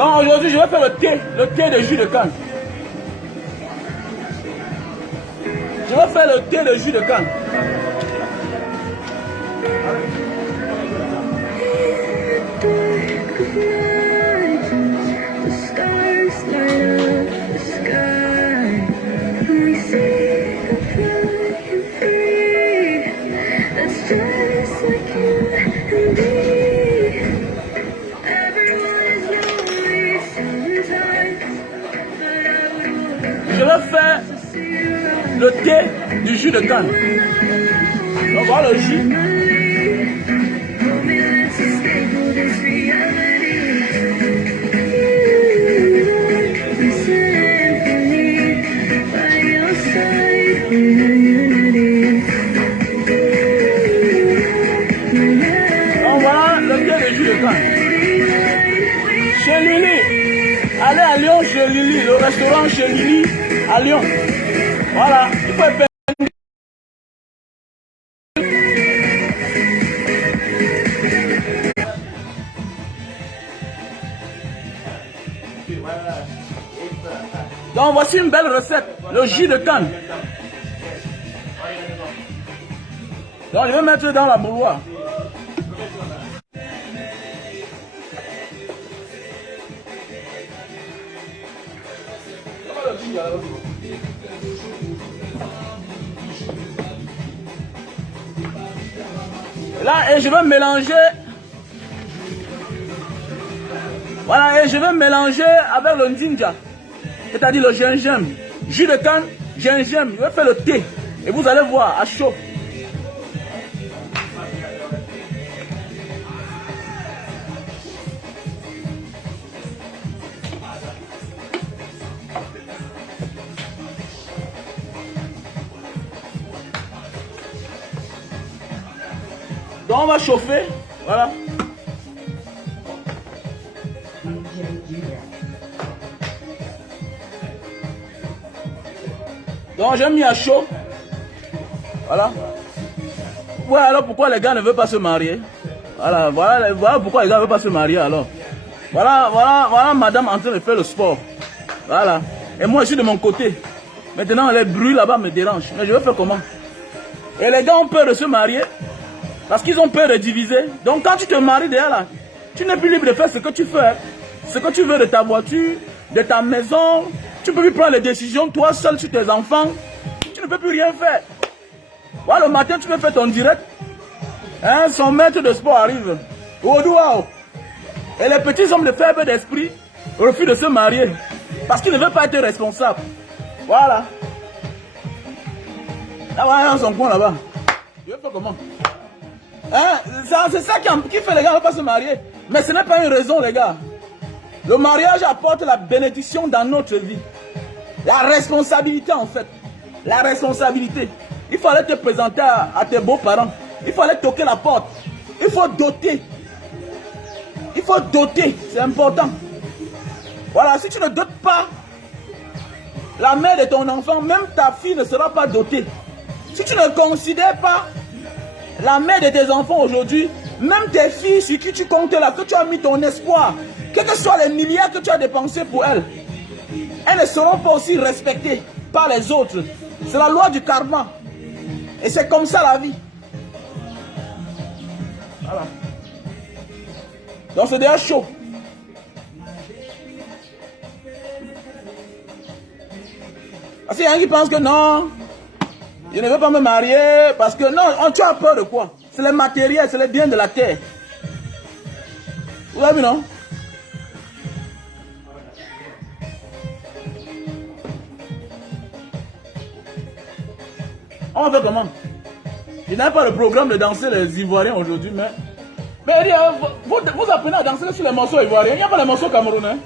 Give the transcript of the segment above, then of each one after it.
Donc aujourd'hui, je vais faire le thé de jus de canne. Je vais faire le thé de jus de canne. Je vais faire le thé du jus de canne. On va voir le jus. Donc voilà le thé de jus de canne. Chez Lily. Allez à Lyon chez Lily, le restaurant chez Lily à Lyon. Voilà, il faut être. Donc voici une belle recette, le jus de canne. Donc je vais mettre dans la bouilloire. Là, et je vais mélanger. Voilà, et je vais mélanger avec le ginger, c'est-à-dire le gingembre. Jus de canne, gingembre. Je vais faire le thé. Et vous allez voir, à chaud. Donc on va chauffer, voilà. Donc j'ai mis à chaud, voilà. Voilà alors pourquoi les gars ne veulent pas se marier. Voilà, voilà pourquoi les gars ne veulent pas se marier alors. Voilà madame en train de faire le sport. Voilà. Et moi je suis de mon côté. Maintenant les bruits là-bas me dérangent. Mais je vais faire comment? Et les gars ont peur de se marier. Parce qu'ils ont peur de diviser. Donc quand tu te maries derrière là, tu n'es plus libre de faire ce que tu fais. Ce que tu veux de ta voiture, de ta maison. Tu ne peux plus prendre les décisions toi seul sur tes enfants. Tu ne peux plus rien faire. Voilà, le matin tu peux faire ton direct. Hein, son maître de sport arrive. Et les petits hommes de faible d'esprit refusent de se marier. Parce qu'ils ne veulent pas être responsables. Voilà. Ah ouais, dans son coin là-bas. Je vais faire comment? Hein? C'est ça qui fait les gars ne veulent pas se marier. Mais ce n'est pas une raison les gars. Le mariage apporte la bénédiction dans notre vie. La responsabilité en fait. La responsabilité. Il faut aller te présenter à tes beaux-parents. Il faut aller toquer la porte. Il faut doter. Il faut doter. C'est important. Voilà, si tu ne dotes pas la mère de ton enfant, même ta fille ne sera pas dotée. Si tu ne considères pas la mère de tes enfants aujourd'hui, même tes filles sur qui tu comptes là, que tu as mis ton espoir, quels que soient les milliards que tu as dépensés pour elles, elles ne seront pas aussi respectées par les autres. C'est la loi du karma. Et c'est comme ça la vie. Voilà. Donc c'est déjà chaud. Parce qu'il y a un qui pense que non, je ne veux pas me marier parce que non, tu as peur de quoi? C'est les matériels, c'est les biens de la terre. Vous avez vu, non? On va faire comment? Je n'ai pas le programme de danser les Ivoiriens aujourd'hui, mais vous apprenez à danser sur les morceaux ivoiriens. Il n'y a pas les morceaux camerounais.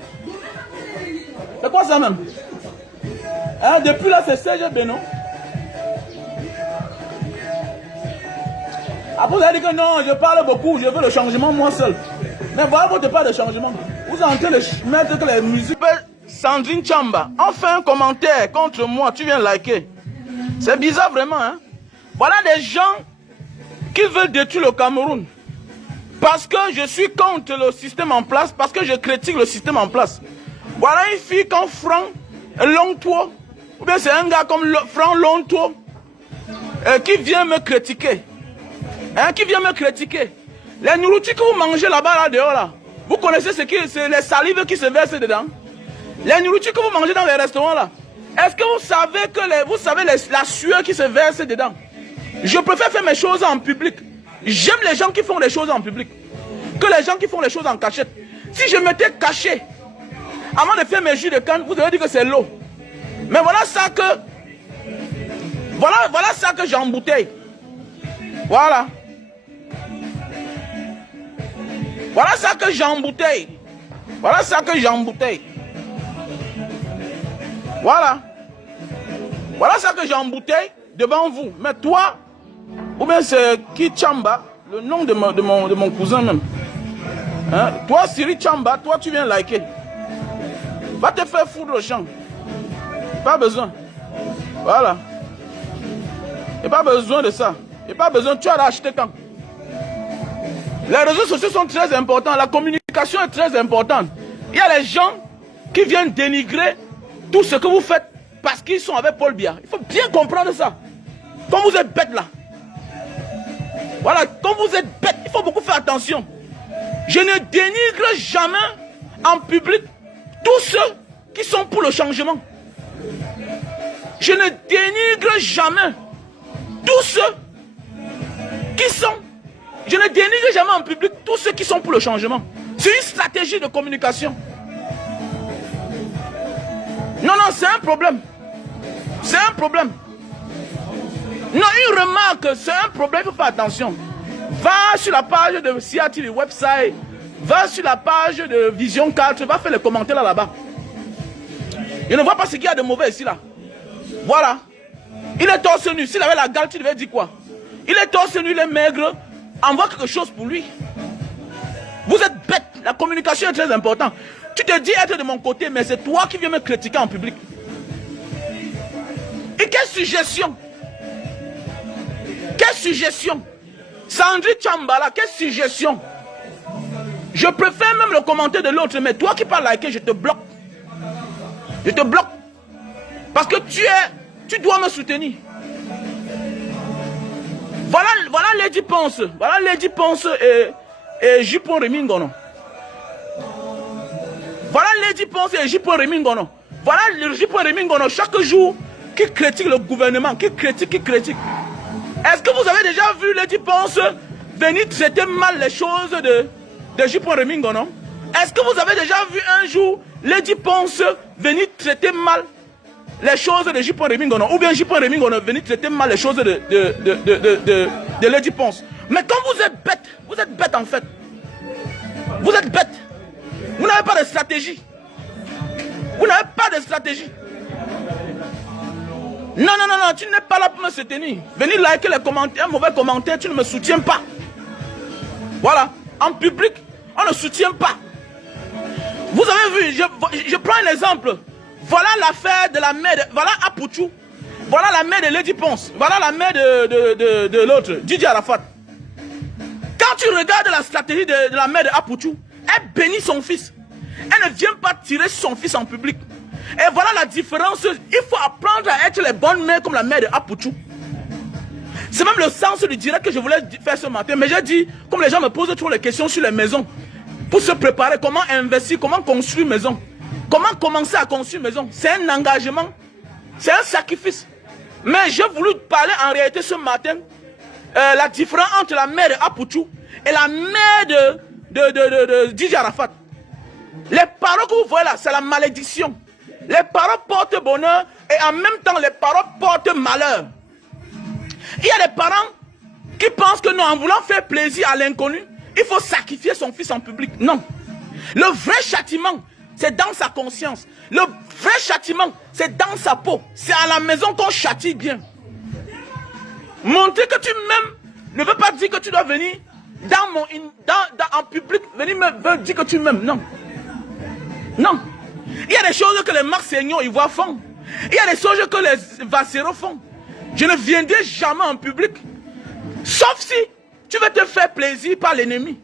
C'est quoi ça même? Hein, depuis là, c'est Serge Beno. Après, vous avez dit que non, je parle beaucoup, je veux le changement moi seul. Mais voilà votre part de changement. Vous êtes en train de mettre que les musiques. Sandrine Chamba, on fait un commentaire contre moi, tu viens liker. C'est bizarre vraiment, hein. Voilà des gens qui veulent détruire le Cameroun. Parce que je suis contre le système en place, parce que je critique le système en place. Voilà une fille comme Franck Longtour, ou bien c'est un gars comme Franck Longtour qui vient me critiquer. Qui vient me critiquer. Les nourritures que vous mangez là-bas, là dehors, là, vous connaissez ce qui c'est les salives qui se versent dedans. Les nourritures que vous mangez dans les restaurants là, est-ce que vous savez que la sueur qui se verse dedans? Je préfère faire mes choses en public. J'aime les gens qui font les choses en public que les gens qui font les choses en cachette. Si je m'étais caché avant de faire mes jus de canne, vous avez dit que c'est l'eau. Mais voilà ça que j'embouteille. Voilà. Voilà ça que j'embouteille. Voilà ça que j'embouteille. Voilà. Voilà ça que j'embouteille devant vous. Mais toi, ou bien c'est Kichamba, le nom de mon cousin même. Hein? Toi, Siri Chamba, toi tu viens liker. Va te faire foutre au champ. Pas besoin. Voilà. Et pas besoin de ça. Et pas besoin, tu as acheté quand? Les réseaux sociaux sont très importants. La communication est très importante. Il y a les gens qui viennent dénigrer tout ce que vous faites parce qu'ils sont avec Paul Biya. Il faut bien comprendre ça. Quand vous êtes bête là. Voilà, quand vous êtes bête, il faut beaucoup faire attention. Je ne dénigre jamais en public tous ceux qui sont pour le changement. Je ne dénigre jamais tous ceux qui sont... Je ne dénigre jamais en public tous ceux qui sont pour le changement. C'est une stratégie de communication. Non, non, c'est un problème. C'est un problème. Non, une remarque, c'est un problème, il faut faire attention. Va sur la page de CIATV website, va sur la page de Vision 4, va faire les commentaires là-bas. Je ne vois pas ce qu'il y a de mauvais ici là. Voilà. Il est torse nu. S'il avait la gale, tu devais dire quoi? Il est torse nu, il est maigre. Envoie quelque chose pour lui. Vous êtes bête. La communication est très importante. Tu te dis être de mon côté, mais c'est toi qui viens me critiquer en public. Et quelle suggestion? Quelle suggestion? Sandri Chambala, quelle suggestion? Je préfère même le commentaire de l'autre, mais toi qui parles liker, je te bloque. Je te bloque. Parce que tu dois me soutenir. Voilà Lady Ponce. Voilà Lady Ponce et Jupon Remingono. Voilà Lady Ponce et Jupon Remingono. Voilà le Jupon Remingono chaque jour qui critique le gouvernement, qui critique. Est-ce que vous avez déjà vu Lady Ponce venir traiter mal les choses de Jupon Remingono? Est-ce que vous avez déjà vu un jour Lady Ponce venir traiter mal les choses de Jupon Remingono, ou bien Jupon Remingono venir traiter mal les choses de Lady Ponce? Mais quand vous êtes bête en fait. Vous êtes bête. Vous n'avez pas de stratégie. Vous n'avez pas de stratégie. Non, tu n'es pas là pour me soutenir. Venir liker les commentaires, un mauvais commentaire, tu ne me soutiens pas. Voilà. En public, on ne soutient pas. Vous avez vu, je prends un exemple. Voilà l'affaire de la mère, voilà Apouchou. Voilà la mère de Lady Ponce. Voilà la mère de l'autre, Didier Arafat. Quand tu regardes la stratégie de la mère de Apouchou, elle bénit son fils. Elle ne vient pas tirer son fils en public. Et voilà la différence. Il faut apprendre à être les bonnes mères comme la mère de Apouchou. C'est même le sens du direct que je voulais faire ce matin. Mais j'ai dit, comme les gens me posent toujours les questions sur les maisons, pour se préparer, comment investir, comment construire une maison, comment commencer à construire une maison. C'est un engagement, c'est un sacrifice. Mais j'ai voulu parler en réalité ce matin, la différence entre la mère de Apouchou et la mère de Didier Arafat. Les paroles que vous voyez là, c'est la malédiction. Les paroles portent bonheur et en même temps les paroles portent malheur. Il y a des parents qui pensent que non, en voulant faire plaisir à l'inconnu, il faut sacrifier son fils en public. Non. Le vrai châtiment, c'est dans sa conscience. Le vrai châtiment, c'est dans sa peau. C'est à la maison qu'on châtie bien. Montrer que tu m'aimes ne veut pas dire que tu dois venir en public, venir me dire que tu m'aimes. Non. Non. Il y a des choses que les Marseillais ils voient font. Il y a des choses que les Vasseros font. Je ne viendrai jamais en public. Sauf si tu veux te faire plaisir par l'ennemi.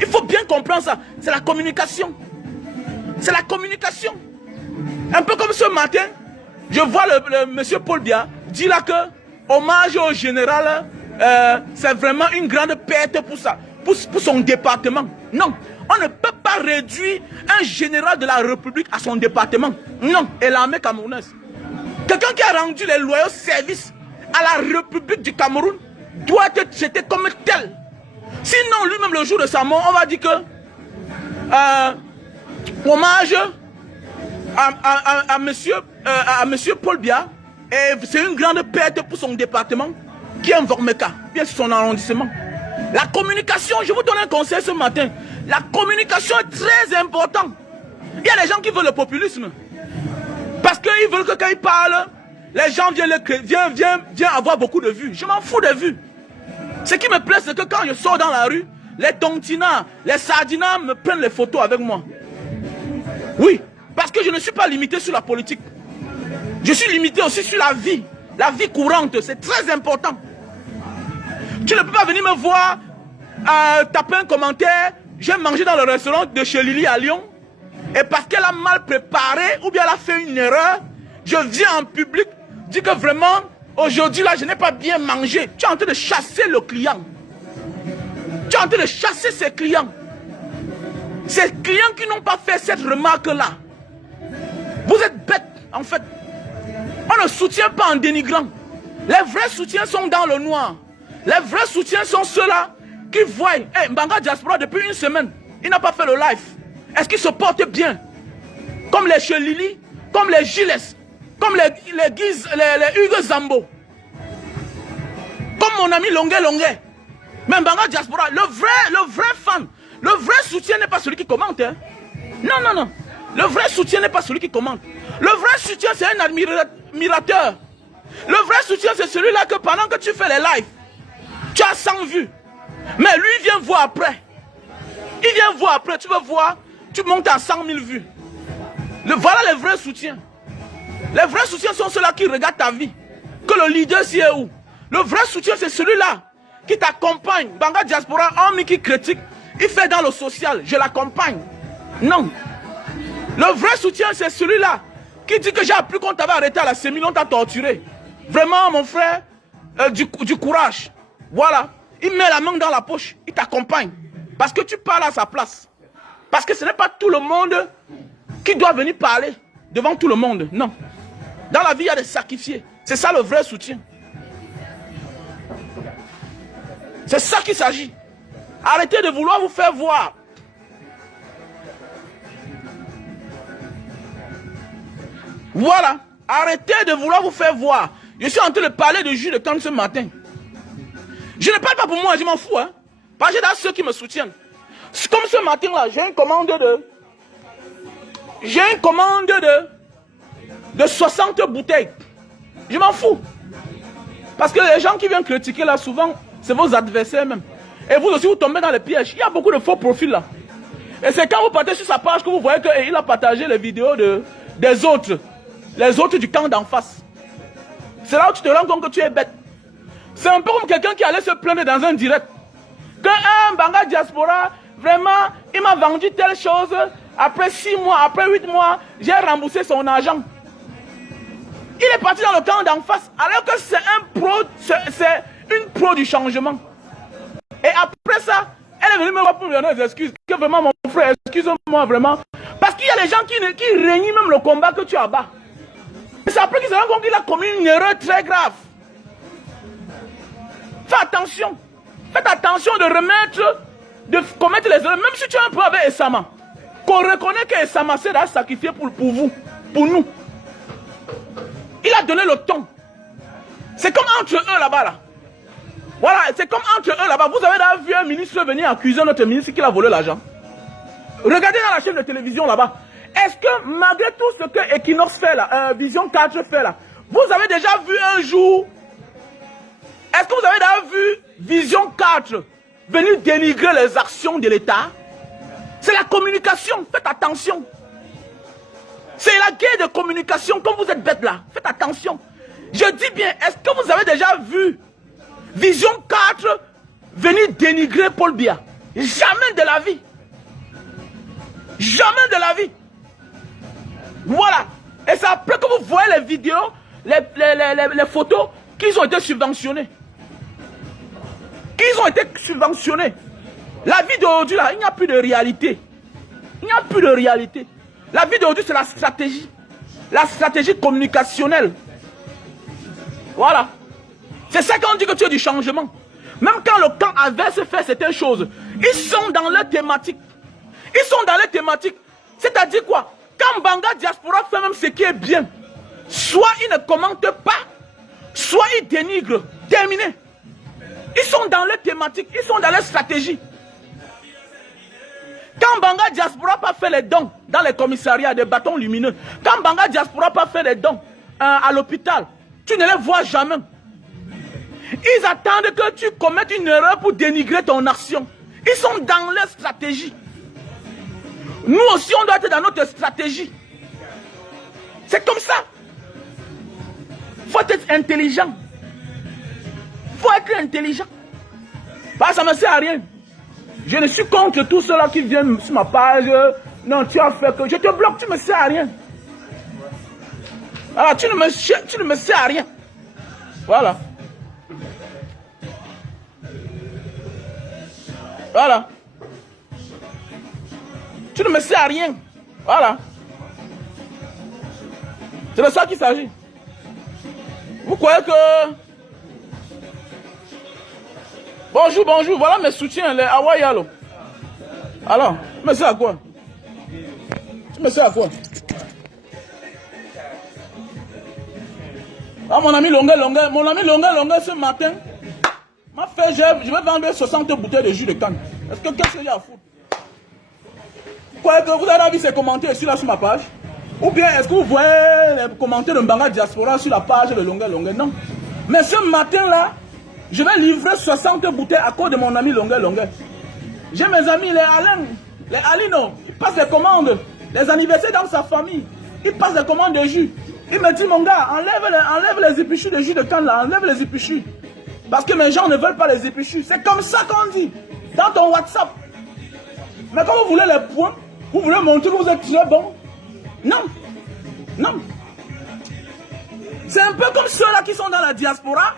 Il faut bien comprendre ça. C'est la communication. C'est la communication. Un peu comme ce matin, je vois le monsieur Paul Biya dire là que hommage au général, c'est vraiment une grande perte pour ça, pour son département. Non, on ne peut pas réduire un général de la République à son département. Non, et l'armée camerounaise. Quelqu'un qui a rendu les loyaux services à la République du Cameroun doit être traité comme tel. Sinon, lui-même, le jour de sa mort, on va dire que hommage à monsieur Paul Biya, et c'est une grande perte pour son département qui est un Vormeka, bien sûr son arrondissement. La communication, je vous donne un conseil ce matin. La communication est très importante. Il y a des gens qui veulent le populisme. Parce qu'ils veulent que quand ils parlent, les gens viennent avoir beaucoup de vues. Je m'en fous des vues. Ce qui me plaît, c'est que quand je sors dans la rue, les tontinats, les sardinats me prennent les photos avec moi. Oui, parce que je ne suis pas limité sur la politique. Je suis limité aussi sur la vie courante. C'est très important. Tu ne peux pas venir me voir taper un commentaire. J'ai mangé dans le restaurant de chez Lily à Lyon. Et parce qu'elle a mal préparé ou bien elle a fait une erreur, je viens en public dire que vraiment, aujourd'hui là, je n'ai pas bien mangé. Tu es en train de chasser le client. Tu es en train de chasser ses clients. Ces clients qui n'ont pas fait cette remarque-là. Vous êtes bêtes, en fait. On ne soutient pas en dénigrant. Les vrais soutiens sont dans le noir. Les vrais soutiens sont ceux-là qui voient. Hey, Mbanga Diaspora, depuis une semaine, il n'a pas fait le live. Est-ce qu'il se porte bien? Comme les Chelili, comme les Gilles, comme les Hugo Zambo. Comme mon ami Longuet. Mais Mbanga Diaspora, le vrai fan, le vrai soutien n'est pas celui qui commente. Hein? Non. Le vrai soutien n'est pas celui qui commente. Le vrai soutien, c'est un admirateur. Le vrai soutien, c'est celui-là que pendant que tu fais les lives, tu as 100 vues. Mais lui, il vient voir après. Il vient voir après. Tu veux voir, tu montes à 100 000 vues. Voilà les vrais soutiens. Les vrais soutiens sont ceux-là qui regardent ta vie. Que le leader, c'est est où? Le vrai soutien, c'est celui-là qui t'accompagne. Mbanga Diaspora, homme qui critique, il fait dans le social. Je l'accompagne. Non. Le vrai soutien, c'est celui-là qui dit que j'ai appris qu'on t'avait arrêté à la sémine, on t'a torturé. Vraiment, mon frère, du courage. Voilà. Il met la main dans la poche, il t'accompagne. Parce que tu parles à sa place. Parce que ce n'est pas tout le monde qui doit venir parler devant tout le monde. Non. Dans la vie, il y a des sacrifiés. C'est ça le vrai soutien. C'est ça qu'il s'agit. Arrêtez de vouloir vous faire voir. Voilà. Arrêtez de vouloir vous faire voir. Je suis en train de parler de jus de canne ce matin. Je ne parle pas pour moi, je m'en fous. Hein. Parce que j'ai dans ceux qui me soutiennent. Comme ce matin-là, j'ai une commande de 60 bouteilles. Je m'en fous. Parce que les gens qui viennent critiquer là, souvent, c'est vos adversaires même. Et vous aussi, vous tombez dans les pièges. Il y a beaucoup de faux profils là. Et c'est quand vous partez sur sa page que vous voyez qu'il a partagé les vidéos des autres. Les autres du camp d'en face. C'est là où tu te rends compte que tu es bête. C'est un peu comme quelqu'un qui allait se plaindre dans un direct. Que un Mbanga Diaspora, vraiment, il m'a vendu telle chose. Après 6 mois, après 8 mois, j'ai remboursé son argent. Il est parti dans le camp d'en face. Alors que c'est un pro, c'est une pro du changement. Et après ça, elle est venue me voir pour me donner des excuses. Que vraiment, mon frère, excuse-moi vraiment. Parce qu'il y a des gens qui règnent même le combat que tu abats. Et c'est après qu'ils se rendent compte qu'il a commis une erreur très grave. Fais attention. Faites attention de commettre les erreurs. Même si tu as un problème avec Essama. Qu'on reconnaît que Essama s'est sacrifié pour vous, pour nous. Il a donné le ton. C'est comme entre eux là-bas. Là. Voilà, c'est comme entre eux là-bas. Vous avez vu un ministre venir accuser notre ministre qu'il a volé l'argent. Regardez dans la chaîne de télévision là-bas. Est-ce que malgré tout ce que Equinox fait là, Vision 4 fait là, vous avez déjà vu un jour, est-ce que vous avez déjà vu Vision 4 venir dénigrer les actions de l'État? C'est la communication, faites attention. C'est la guerre de communication, comme vous êtes bêtes là, faites attention. Je dis bien, est-ce que vous avez déjà vu Vision 4 venir dénigrer Paul Biya? Jamais de la vie. Jamais de la vie. Voilà. Et c'est après que vous voyez les vidéos, les photos, qu'ils ont été subventionnés. Qu'ils ont été subventionnés. La vie d'aujourd'hui, là, il n'y a plus de réalité. Il n'y a plus de réalité. La vie d'aujourd'hui, c'est la stratégie. La stratégie communicationnelle. Voilà. C'est ça qu'on dit que tu as du changement. Même quand le camp adverse fait certaines choses, ils sont dans leur thématique. Ils sont dans leur thématique. C'est-à-dire quoi? Quand Banga Diaspora fait même ce qui est bien, soit ils ne commentent pas, soit ils dénigrent. Terminé. Ils sont dans leur thématique, ils sont dans leur stratégie. Quand Banga Diaspora pas fait les dons dans les commissariats des bâtons lumineux, quand Banga Diaspora pas fait les dons à l'hôpital, tu ne les vois jamais. Ils attendent que tu commettes une erreur pour dénigrer ton action. Ils sont dans leur stratégie. Nous aussi, on doit être dans notre stratégie. C'est comme ça. Il faut être intelligent. Il faut être intelligent. Bah, ça ne me sert à rien. Je ne suis contre tous ceux-là qui viennent sur ma page. Non, tu as fait que... Je te bloque, tu ne me sers à rien. Alors, tu ne me sers à rien. Voilà. Voilà. Tu ne me sers à rien. Voilà. C'est de ça qu'il s'agit. Vous croyez que... Bonjour, bonjour. Voilà mes soutiens, les Hawaiialo. Alors, tu me sers à quoi? Tu me sers à quoi? Ah, mon ami Longue, ce matin, m'a fait, je vais vendre 60 bouteilles de jus de canne. Est-ce que qu'est-ce qu'il y a à foutre? Vous avez vu ces commentaires ici là sur ma page? Ou bien est-ce que vous voyez les commentaires de Banga Diaspora sur la page de Longue? Non. Mais ce matin là, je vais livrer 60 bouteilles à cause de mon ami Longue. J'ai mes amis, les Alino, ils passent les commandes. Les anniversaires dans sa famille, ils passent les commandes de jus. Il me dit, mon gars, enlève les épichus de jus de canne là, enlève les épichus. Parce que mes gens ne veulent pas les épichus. C'est comme ça qu'on dit. Dans ton WhatsApp. Mais quand vous voulez les points, vous voulez montrer que vous êtes très bon. Non. Non. C'est un peu comme ceux-là qui sont dans la diaspora.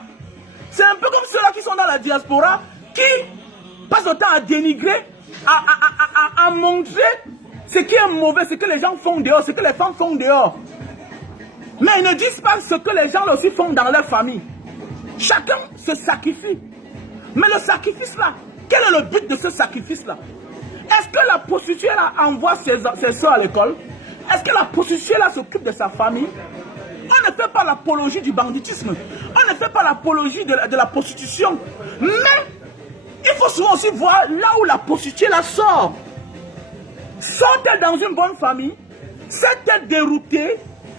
C'est un peu comme ceux-là qui sont dans la diaspora qui passent le temps à dénigrer, à montrer ce qui est mauvais, ce que les gens font dehors, ce que les femmes font dehors. Mais ils ne disent pas ce que les gens aussi font dans leur famille. Chacun se sacrifie. Mais le sacrifice là, quel est le but de ce sacrifice là? Est-ce que la prostituée là envoie ses soeurs à l'école? Est-ce que la prostituée là s'occupe de sa famille? On ne fait pas l'apologie du banditisme. On ne fait pas l'apologie de la prostitution. Mais il faut souvent aussi voir là où la prostituée là sort. Sort-elle dans une bonne famille? S'est-elle déroutée?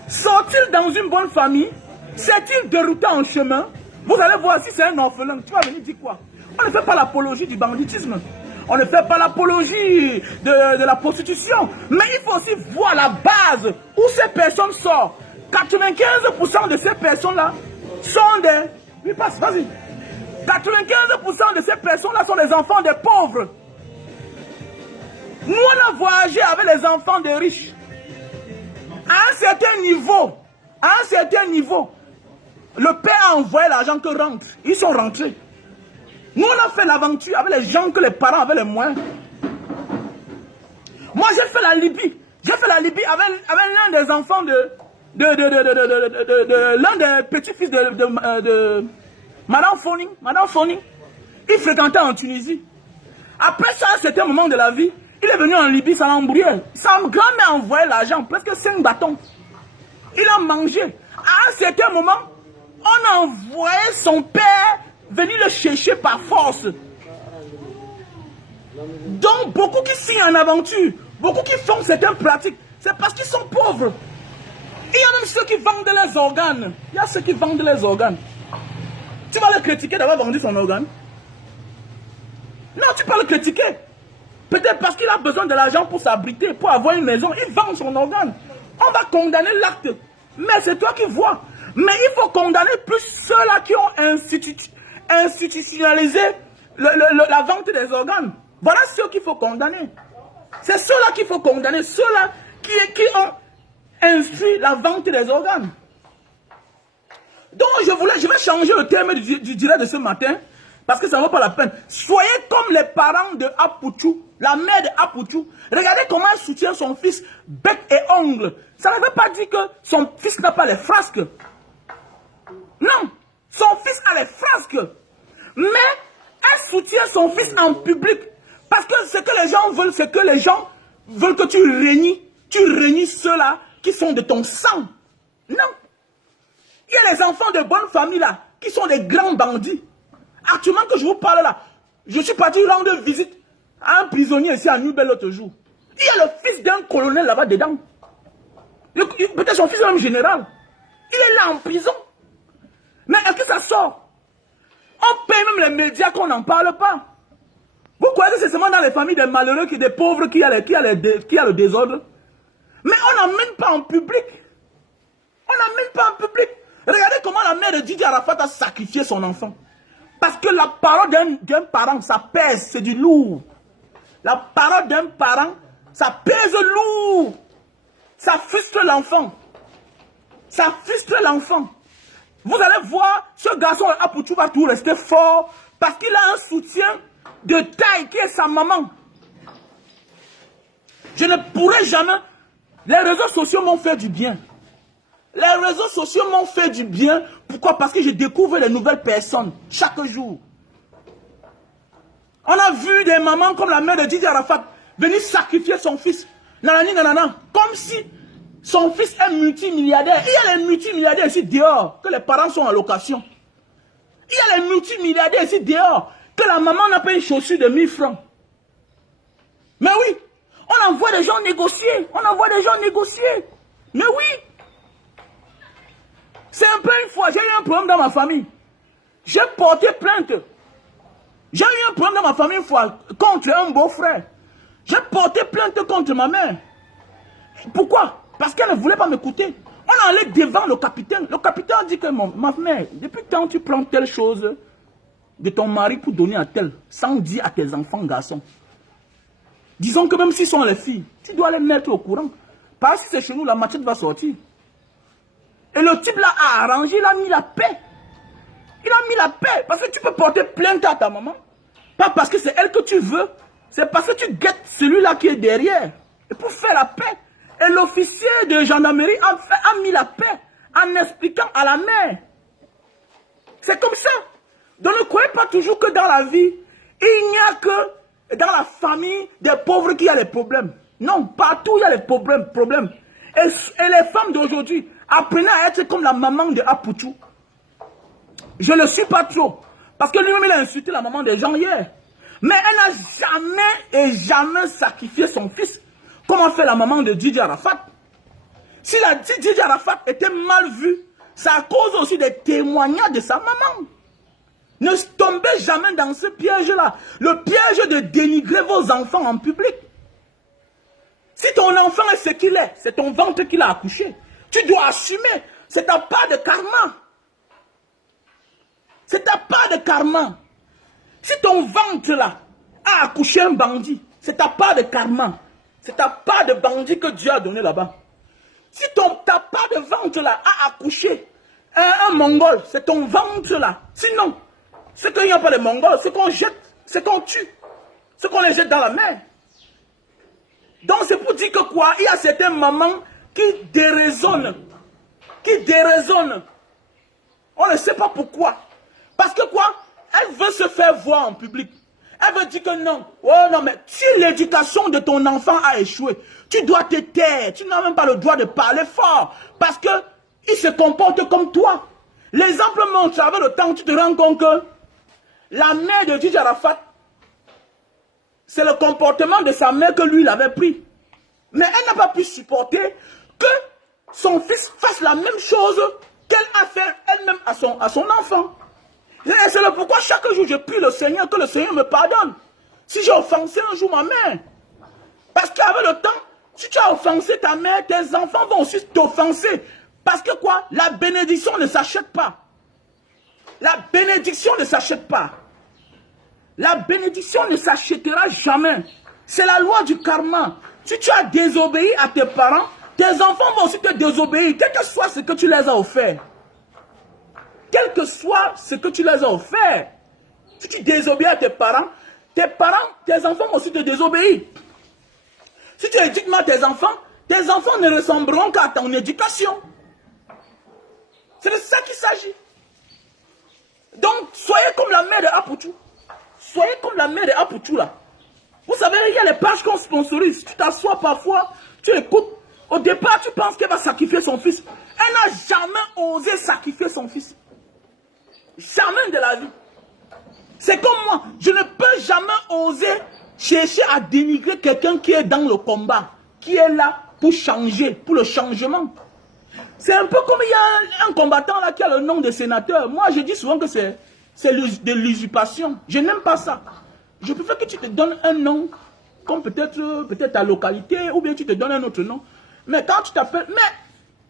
Sort-il dans une bonne famille? S'est-il dérouté en chemin? Vous allez voir si c'est un orphelin. Tu vas venir dire quoi? On ne fait pas l'apologie du banditisme. On ne fait pas l'apologie de la prostitution. Mais il faut aussi voir la base où ces personnes sortent. 95% de ces personnes-là sont des... Oui, passe, vas-y. 95% de ces personnes-là sont des enfants des pauvres. Nous, on a voyagé avec les enfants des riches. À un certain niveau, le père a envoyé l'argent que rentre. Ils sont rentrés. Nous, on a fait l'aventure avec les gens que les parents avaient les moyens. Moi, j'ai fait la Libye. J'ai fait la Libye avec l'un des enfants l'un des petits-fils de Madame Foning. Madame Foning, il fréquentait en Tunisie. Après ça, c'était un moment de la vie. Il est venu en Libye, ça l'a embrouillé. Sa grand-mère a envoyé l'argent, presque 5 bâtons. Il a mangé. À un certain moment, on a envoyé son père venir le chercher par force. Donc, beaucoup qui signent en aventure, beaucoup qui font certaines pratiques, c'est parce qu'ils sont pauvres. Il y a même ceux qui vendent les organes. Il y a ceux qui vendent les organes. Tu vas le critiquer d'avoir vendu son organe? Non, tu peux le critiquer. Peut-être parce qu'il a besoin de l'argent pour s'abriter, pour avoir une maison. Il vend son organe. On va condamner l'acte. Mais c'est toi qui vois. Mais il faut condamner plus ceux-là qui ont institutionnalisé la vente des organes. Voilà ceux qu'il faut condamner. C'est ceux-là qu'il faut condamner. Ceux-là qui ont instruit la vente des organes. Donc je vais changer le terme du direct de ce matin. Parce que ça ne vaut pas la peine. Soyez comme les parents de Apouchou, la mère de Apouchou. Regardez comment elle soutient son fils bec et ongle. Ça ne veut pas dire que son fils n'a pas les frasques. Non, son fils a les frasques. Mais elle soutient son fils en public. Parce que ce que les gens veulent, c'est que les gens veulent que tu régnis ceux-là qui sont de ton sang. Non. Il y a les enfants de bonne famille là, qui sont des grands bandits. Actuellement que je vous parle là, je suis parti rendre visite à un prisonnier ici à Nubel l'autre jour. Il y a le fils d'un colonel là-bas dedans. Peut-être son fils est même général. Il est là en prison. Mais est-ce que ça sort? On paye même les médias qu'on n'en parle pas. Vous croyez que c'est seulement dans les familles des malheureux, des pauvres qui a le désordre? Mais on n'emmène pas en public. On n'emmène pas en public. Regardez comment la mère de Didier Arafat a sacrifié son enfant. Parce que la parole d'un parent, ça pèse, c'est du lourd. La parole d'un parent, ça pèse lourd. Ça frustre l'enfant. Ça frustre l'enfant. Vous allez voir, ce garçon à Apouchou va tout rester fort parce qu'il a un soutien de taille qui est sa maman. Je ne pourrai jamais... Les réseaux sociaux m'ont fait du bien. Les réseaux sociaux m'ont fait du bien. Pourquoi? Parce que je découvre les nouvelles personnes chaque jour. On a vu des mamans comme la mère de Didier Arafat venir sacrifier son fils. Nanani, nanana. Comme si son fils est multimilliardaire. Il y a les multimilliardaires ici dehors, que les parents sont en location. Il y a les multimilliardaires ici dehors, que la maman n'a pas une chaussure de 1000 francs. Mais oui, on envoie des gens négocier. On envoie des gens négocier. Mais oui. C'est un peu une fois, j'ai eu un problème dans ma famille. J'ai porté plainte. J'ai eu un problème dans ma famille une fois contre un beau-frère. J'ai porté plainte contre ma mère. Pourquoi? Parce qu'elle ne voulait pas m'écouter. On est allé devant le capitaine. Le capitaine a dit que ma mère, depuis quand tu prends telle chose de ton mari pour donner à tel, sans dire à tes enfants garçons. Disons que même s'ils sont les filles, tu dois les mettre au courant. Parce que c'est chez nous, la machette va sortir. Et le type là a arrangé, il a mis la paix. Il a mis la paix. Parce que tu peux porter plainte à ta maman. Pas parce que c'est elle que tu veux. C'est parce que tu guettes celui-là qui est derrière. Et pour faire la paix. Et l'officier de gendarmerie a mis la paix en expliquant à la mère. C'est comme ça. Donc ne croyez pas toujours que dans la vie, il n'y a que dans la famille des pauvres qu'il y a les problèmes. Non, partout il y a les problèmes. Et les femmes d'aujourd'hui, apprenez à être comme la maman de Apouchou. Je ne le suis pas trop. Parce que lui-même, il a insulté la maman des gens hier. Mais elle n'a jamais sacrifié son fils. Comme a fait la maman de Didier Arafat. Si la Didier Arafat était mal vue, c'est à cause aussi des témoignages de sa maman. Ne tombez jamais dans ce piège-là. Le piège de dénigrer vos enfants en public. Si ton enfant est ce qu'il est, c'est ton ventre qu'il a accouché. Tu dois assumer. C'est ta part de karma. C'est ta part de karma. Si ton ventre là a accouché un bandit, c'est ta part de karma. C'est ta part de bandit que Dieu a donné là-bas. Si ta part de ventre là a accouché un mongol, c'est ton ventre là. Sinon, ce qu'il n'y a pas de mongols, c'est qu'on jette, c'est qu'on tue. C'est qu'on les jette dans la mer. Donc c'est pour dire que quoi, il y a certaines mamans qui déraisonnent. On ne sait pas pourquoi. Parce que quoi? Elle veut se faire voir en public. Elle veut dire que non. Oh non, mais si l'éducation de ton enfant a échoué, tu dois te taire. Tu n'as même pas le droit de parler fort. Parce qu'il se comporte comme toi. L'exemple montre, avec le temps, tu te rends compte que la mère de Didier Arafat, c'est le comportement de sa mère que lui, il avait pris. Mais elle n'a pas pu supporter que son fils fasse la même chose qu'elle a fait elle-même à son enfant. Et c'est le pourquoi chaque jour je prie le Seigneur que le Seigneur me pardonne. Si j'ai offensé un jour ma mère. Parce qu'avec le temps, si tu as offensé ta mère, tes enfants vont aussi t'offenser. Parce que quoi? La bénédiction ne s'achète pas. La bénédiction ne s'achète pas. La bénédiction ne s'achètera jamais. C'est la loi du karma. Si tu as désobéi à tes parents, tes enfants vont aussi te désobéir, quel que soit ce que tu les as offert. Quel que soit ce que tu les as offert. Si tu désobéis à tes parents, tes enfants vont aussi te désobéir. Si tu éduques mal tes enfants ne ressembleront qu'à ton éducation. C'est de ça qu'il s'agit. Donc, soyez comme la mère de Apoutou. Soyez comme la mère de Apoutou là. Vous savez, il y a les pages qu'on sponsorise. Tu t'assois parfois, tu écoutes. Au départ, tu penses qu'elle va sacrifier son fils. Elle n'a jamais osé sacrifier son fils. Jamais de la vie. C'est comme moi. Je ne peux jamais oser chercher à dénigrer quelqu'un qui est dans le combat. Qui est là pour changer, pour le changement. C'est un peu comme il y a un combattant là qui a le nom de sénateur. Moi, je dis souvent que c'est de l'usurpation. Je n'aime pas ça. Je préfère que tu te donnes un nom, comme peut-être ta localité, ou bien tu te donnes un autre nom. Mais quand tu t'appelles... Mais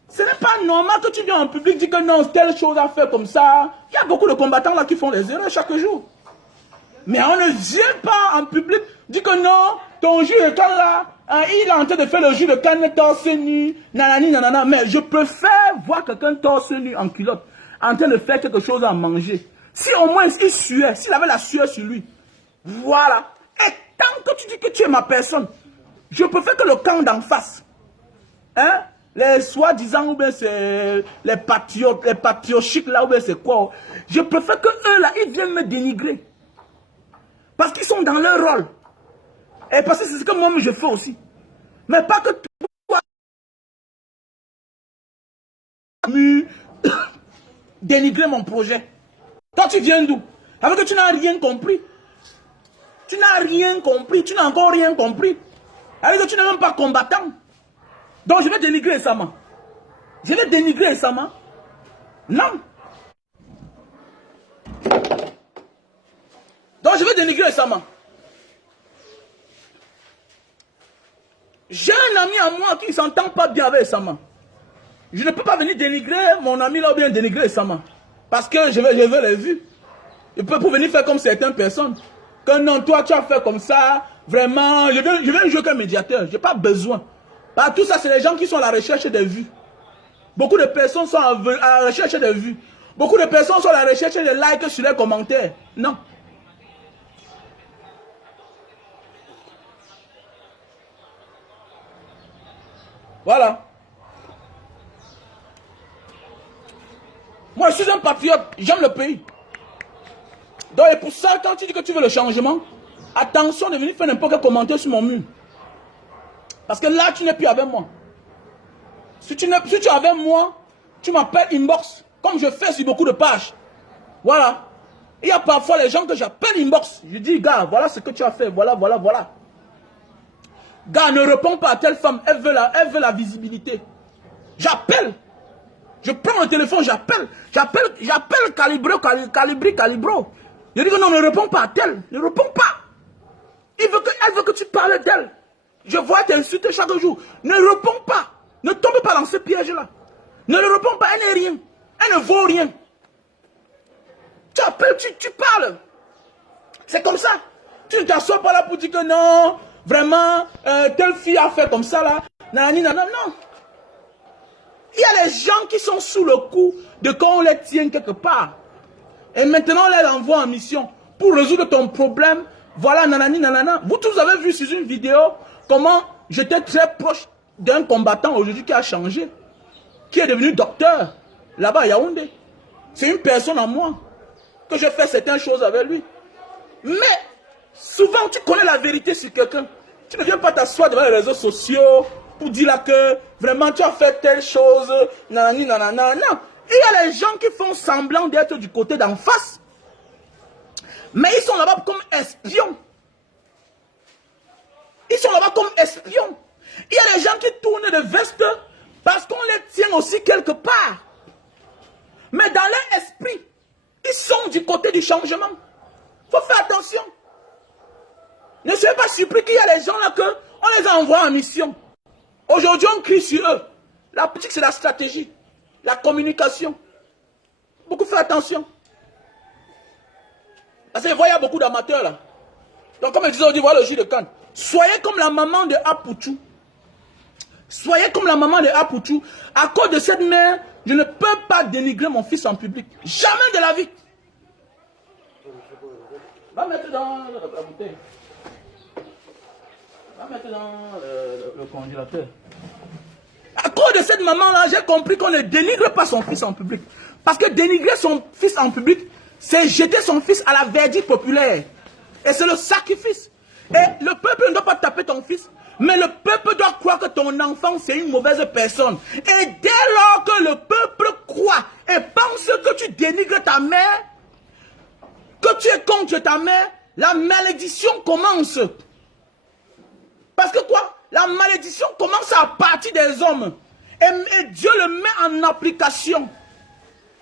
ce n'est pas normal que tu viens en public dire que non, telle chose à faire comme ça. Il y a beaucoup de combattants là qui font des erreurs chaque jour. Mais on ne vient pas en public dire que non, ton jus de canne là, hein, il est en train de faire le jus de canne torse nu, nanani, nanana. Mais je préfère voir quelqu'un torse nu en culotte, en train de faire quelque chose à manger. Si au moins il suait, s'il avait la sueur sur lui. Voilà. Et tant que tu dis que tu es ma personne, je préfère que le camp d'en face, hein, les soi-disant, ou bien c'est les patriotiques là, ou bien c'est quoi, je préfère que eux là, ils viennent me dénigrer. Parce qu'ils sont dans leur rôle. Et parce que c'est ce que moi je fais aussi. Mais pas que toi, dénigrer mon projet. Toi tu viens d'où? Avec que tu n'as rien compris. Tu n'as rien compris, tu n'as encore rien compris. Alors que tu n'es même pas combattant. Donc je vais dénigrer Sama. Je vais dénigrer Sama. Non. Donc je vais dénigrer Sama. J'ai un ami à moi qui ne s'entend pas bien avec Sama. Je ne peux pas venir dénigrer mon ami là ou bien dénigrer Sama. Parce que je veux les vues. Je peux venir faire comme certaines personnes. Que non, toi tu as fait comme ça. Vraiment, je vais jouer comme médiateur. Je n'ai pas besoin. Parce que tout ça, c'est les gens qui sont à la recherche des vues. Beaucoup de personnes sont à la recherche des vues. Beaucoup de personnes sont à la recherche des likes sur les commentaires. Non. Voilà. Moi, je suis un patriote. J'aime le pays. Donc, et pour ça, quand tu dis que tu veux le changement, attention de venir faire n'importe quel commentaire sur mon mur. Parce que là, tu n'es plus avec moi. Si tu es avec moi, tu m'appelles inbox, comme je fais sur beaucoup de pages. Voilà. Il y a parfois les gens que j'appelle inbox. Je dis, gars, voilà ce que tu as fait. Voilà, voilà, voilà. Gars, ne réponds pas à telle femme. Elle veut la visibilité. J'appelle. Je prends le téléphone, j'appelle. J'appelle Calibro. Je dis que non, ne réponds pas à telle. Ne réponds pas. Elle veut que tu parles d'elle. Je vois t'insulter chaque jour. Ne réponds pas. Ne tombe pas dans ce piège-là. Ne le réponds pas. Elle n'est rien. Elle ne vaut rien. Tu appelles, tu parles. C'est comme ça. Tu ne t'assois pas là pour dire que non, vraiment, telle fille a fait comme ça là. Nanani, nanana, non. Il y a les gens qui sont sous le coup de quand on les tient quelque part. Et maintenant, on les envoie en mission pour résoudre ton problème. Voilà, nanani, nanana. Vous tous avez vu sur une vidéo comment j'étais très proche d'un combattant aujourd'hui qui a changé, qui est devenu docteur là-bas à Yaoundé. C'est une personne en moi que je fais certaines choses avec lui. Mais souvent, tu connais la vérité sur quelqu'un. Tu ne viens pas t'asseoir devant les réseaux sociaux pour dire là que vraiment tu as fait telle chose, nanani, nanana. Non. Il y a les gens qui font semblant d'être du côté d'en face. Mais ils sont là-bas comme espions. Ils sont là-bas comme espions. Il y a des gens qui tournent de veste parce qu'on les tient aussi quelque part. Mais dans leur esprit, ils sont du côté du changement. Il faut faire attention. Ne soyez pas surpris qu'il y a des gens là qu'on les envoie en mission. Aujourd'hui, on crie sur eux. La politique, c'est la stratégie. La communication. Beaucoup faire attention. Parce que je vois, il y a beaucoup d'amateurs là. Donc comme je disais, on dit, voilà le jus de canne. Soyez comme la maman de Apouchou. Soyez comme la maman de Apouchou. À cause de cette mère, je ne peux pas dénigrer mon fils en public. Jamais de la vie. Va mettre dans la bouteille. Va mettre dans le congélateur. À cause de cette maman-là, j'ai compris qu'on ne dénigre pas son fils en public. Parce que dénigrer son fils en public, c'est jeter son fils à la verdict populaire. Et c'est le sacrifice. Et le peuple ne doit pas taper ton fils, mais le peuple doit croire que ton enfant, c'est une mauvaise personne. Et dès lors que le peuple croit et pense que tu dénigres ta mère, que tu es contre ta mère, la malédiction commence. Parce que quoi? La malédiction commence à partir des hommes. Et Dieu le met en application.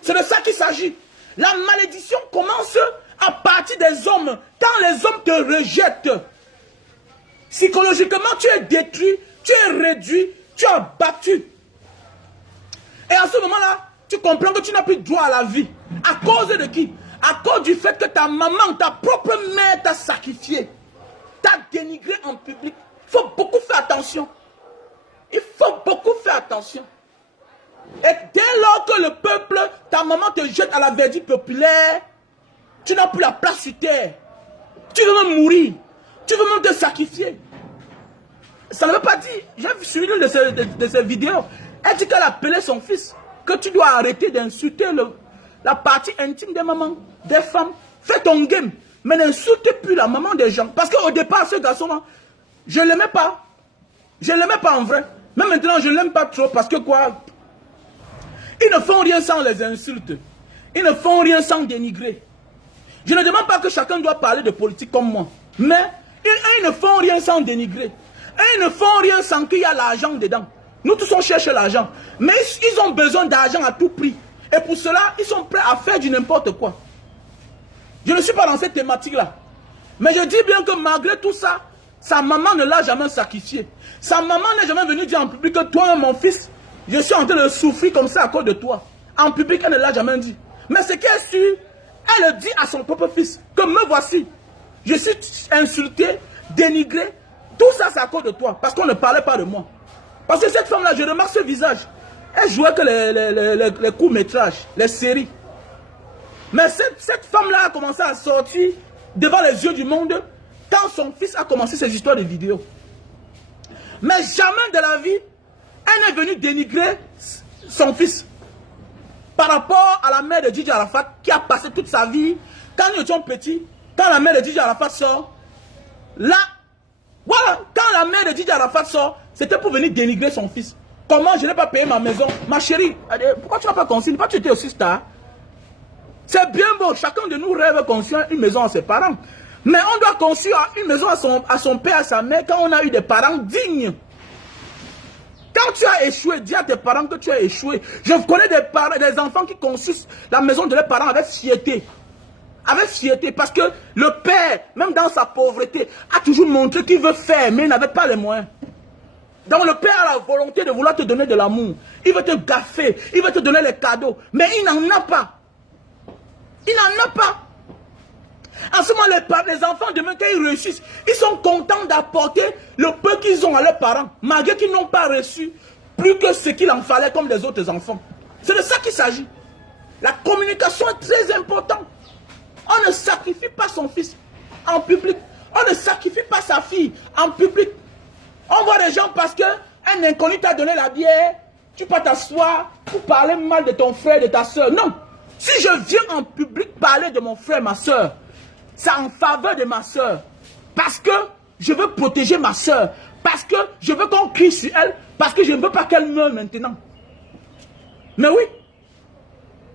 C'est de ça qu'il s'agit. La malédiction commence à partir des hommes. Quand les hommes te rejettent, psychologiquement, tu es détruit, tu es réduit, tu es abattu. Et à ce moment-là, tu comprends que tu n'as plus droit à la vie. À cause de qui? À cause du fait que ta maman, ta propre mère t'a sacrifié, t'a dénigré en public. Il faut beaucoup faire attention. Il faut beaucoup faire attention. Et dès lors que le peuple, ta maman te jette à la verdict populaire, tu n'as plus la place sur terre. Tu veux même mourir. Tu veux même te sacrifier. Ça ne veut pas dire, j'ai suivi l'une de ces vidéos. Elle dit qu'elle appelait son fils, que tu dois arrêter d'insulter la partie intime des mamans, des femmes. Fais ton game, mais n'insulte plus la maman des gens. Parce qu'au départ, ce garçon-là, je ne l'aimais pas. Je ne l'aimais pas en vrai. Mais maintenant, je ne l'aime pas trop parce que quoi? Ils ne font rien sans les insultes. Ils ne font rien sans dénigrer. Je ne demande pas que chacun doit parler de politique comme moi. Mais ils ne font rien sans dénigrer. Ils ne font rien sans qu'il y a l'argent dedans. Nous tous on cherche l'argent. Mais ils ont besoin d'argent à tout prix. Et pour cela, ils sont prêts à faire du n'importe quoi. Je ne suis pas dans cette thématique-là. Mais je dis bien que malgré tout ça, sa maman ne l'a jamais sacrifié. Sa maman n'est jamais venue dire en public que toi, mon fils, je suis en train de souffrir comme ça à cause de toi. En public, elle ne l'a jamais dit. Mais ce qu'elle est sûre, elle le dit à son propre fils, que me voici. Je suis insulté, dénigré. Tout ça, c'est à cause de toi. Parce qu'on ne parlait pas de moi. Parce que cette femme-là, je remarque ce visage. Elle jouait que les courts-métrages, les séries. Mais cette femme-là a commencé à sortir devant les yeux du monde quand son fils a commencé ses histoires de vidéos. Mais jamais de la vie, elle n'est venue dénigrer son fils. Par rapport à la mère de Djidji Arafat qui a passé toute sa vie, quand nous étions petits, quand la mère de Djidji Arafat sort, là, voilà, quand la mère de Djidji Arafat sort, c'était pour venir dénigrer son fils. Comment je n'ai pas payé ma maison? Ma chérie, pourquoi tu n'as pas consigné? Pas tu étais aussi star? C'est bien beau, chacun de nous rêve de construire une maison à ses parents. Mais on doit construire une maison à son père, à sa mère, quand on a eu des parents dignes. Quand tu as échoué, dis à tes parents que tu as échoué. Je connais des enfants qui construisent la maison de leurs parents avec fierté. Avec fierté, parce que le père, même dans sa pauvreté, a toujours montré qu'il veut faire, mais il n'avait pas les moyens. Donc le père a la volonté de vouloir te donner de l'amour. Il veut te gaffer, il veut te donner les cadeaux, mais il n'en a pas. Il n'en a pas. En ce moment, les enfants, demain, quand ils réussissent, ils sont contents d'apporter le peu qu'ils ont à leurs parents, malgré qu'ils n'ont pas reçu plus que ce qu'il en fallait comme les autres enfants. C'est de ça qu'il s'agit. La communication est très importante. On ne sacrifie pas son fils en public. On ne sacrifie pas sa fille en public. On voit des gens parce qu'un inconnu t'a donné la bière, tu peux t'asseoir pour parler mal de ton frère, de ta soeur. Non. Si je viens en public parler de mon frère, ma soeur, c'est en faveur de ma soeur. Parce que je veux protéger ma soeur. Parce que je veux qu'on crie sur elle. Parce que je ne veux pas qu'elle meure maintenant. Mais oui.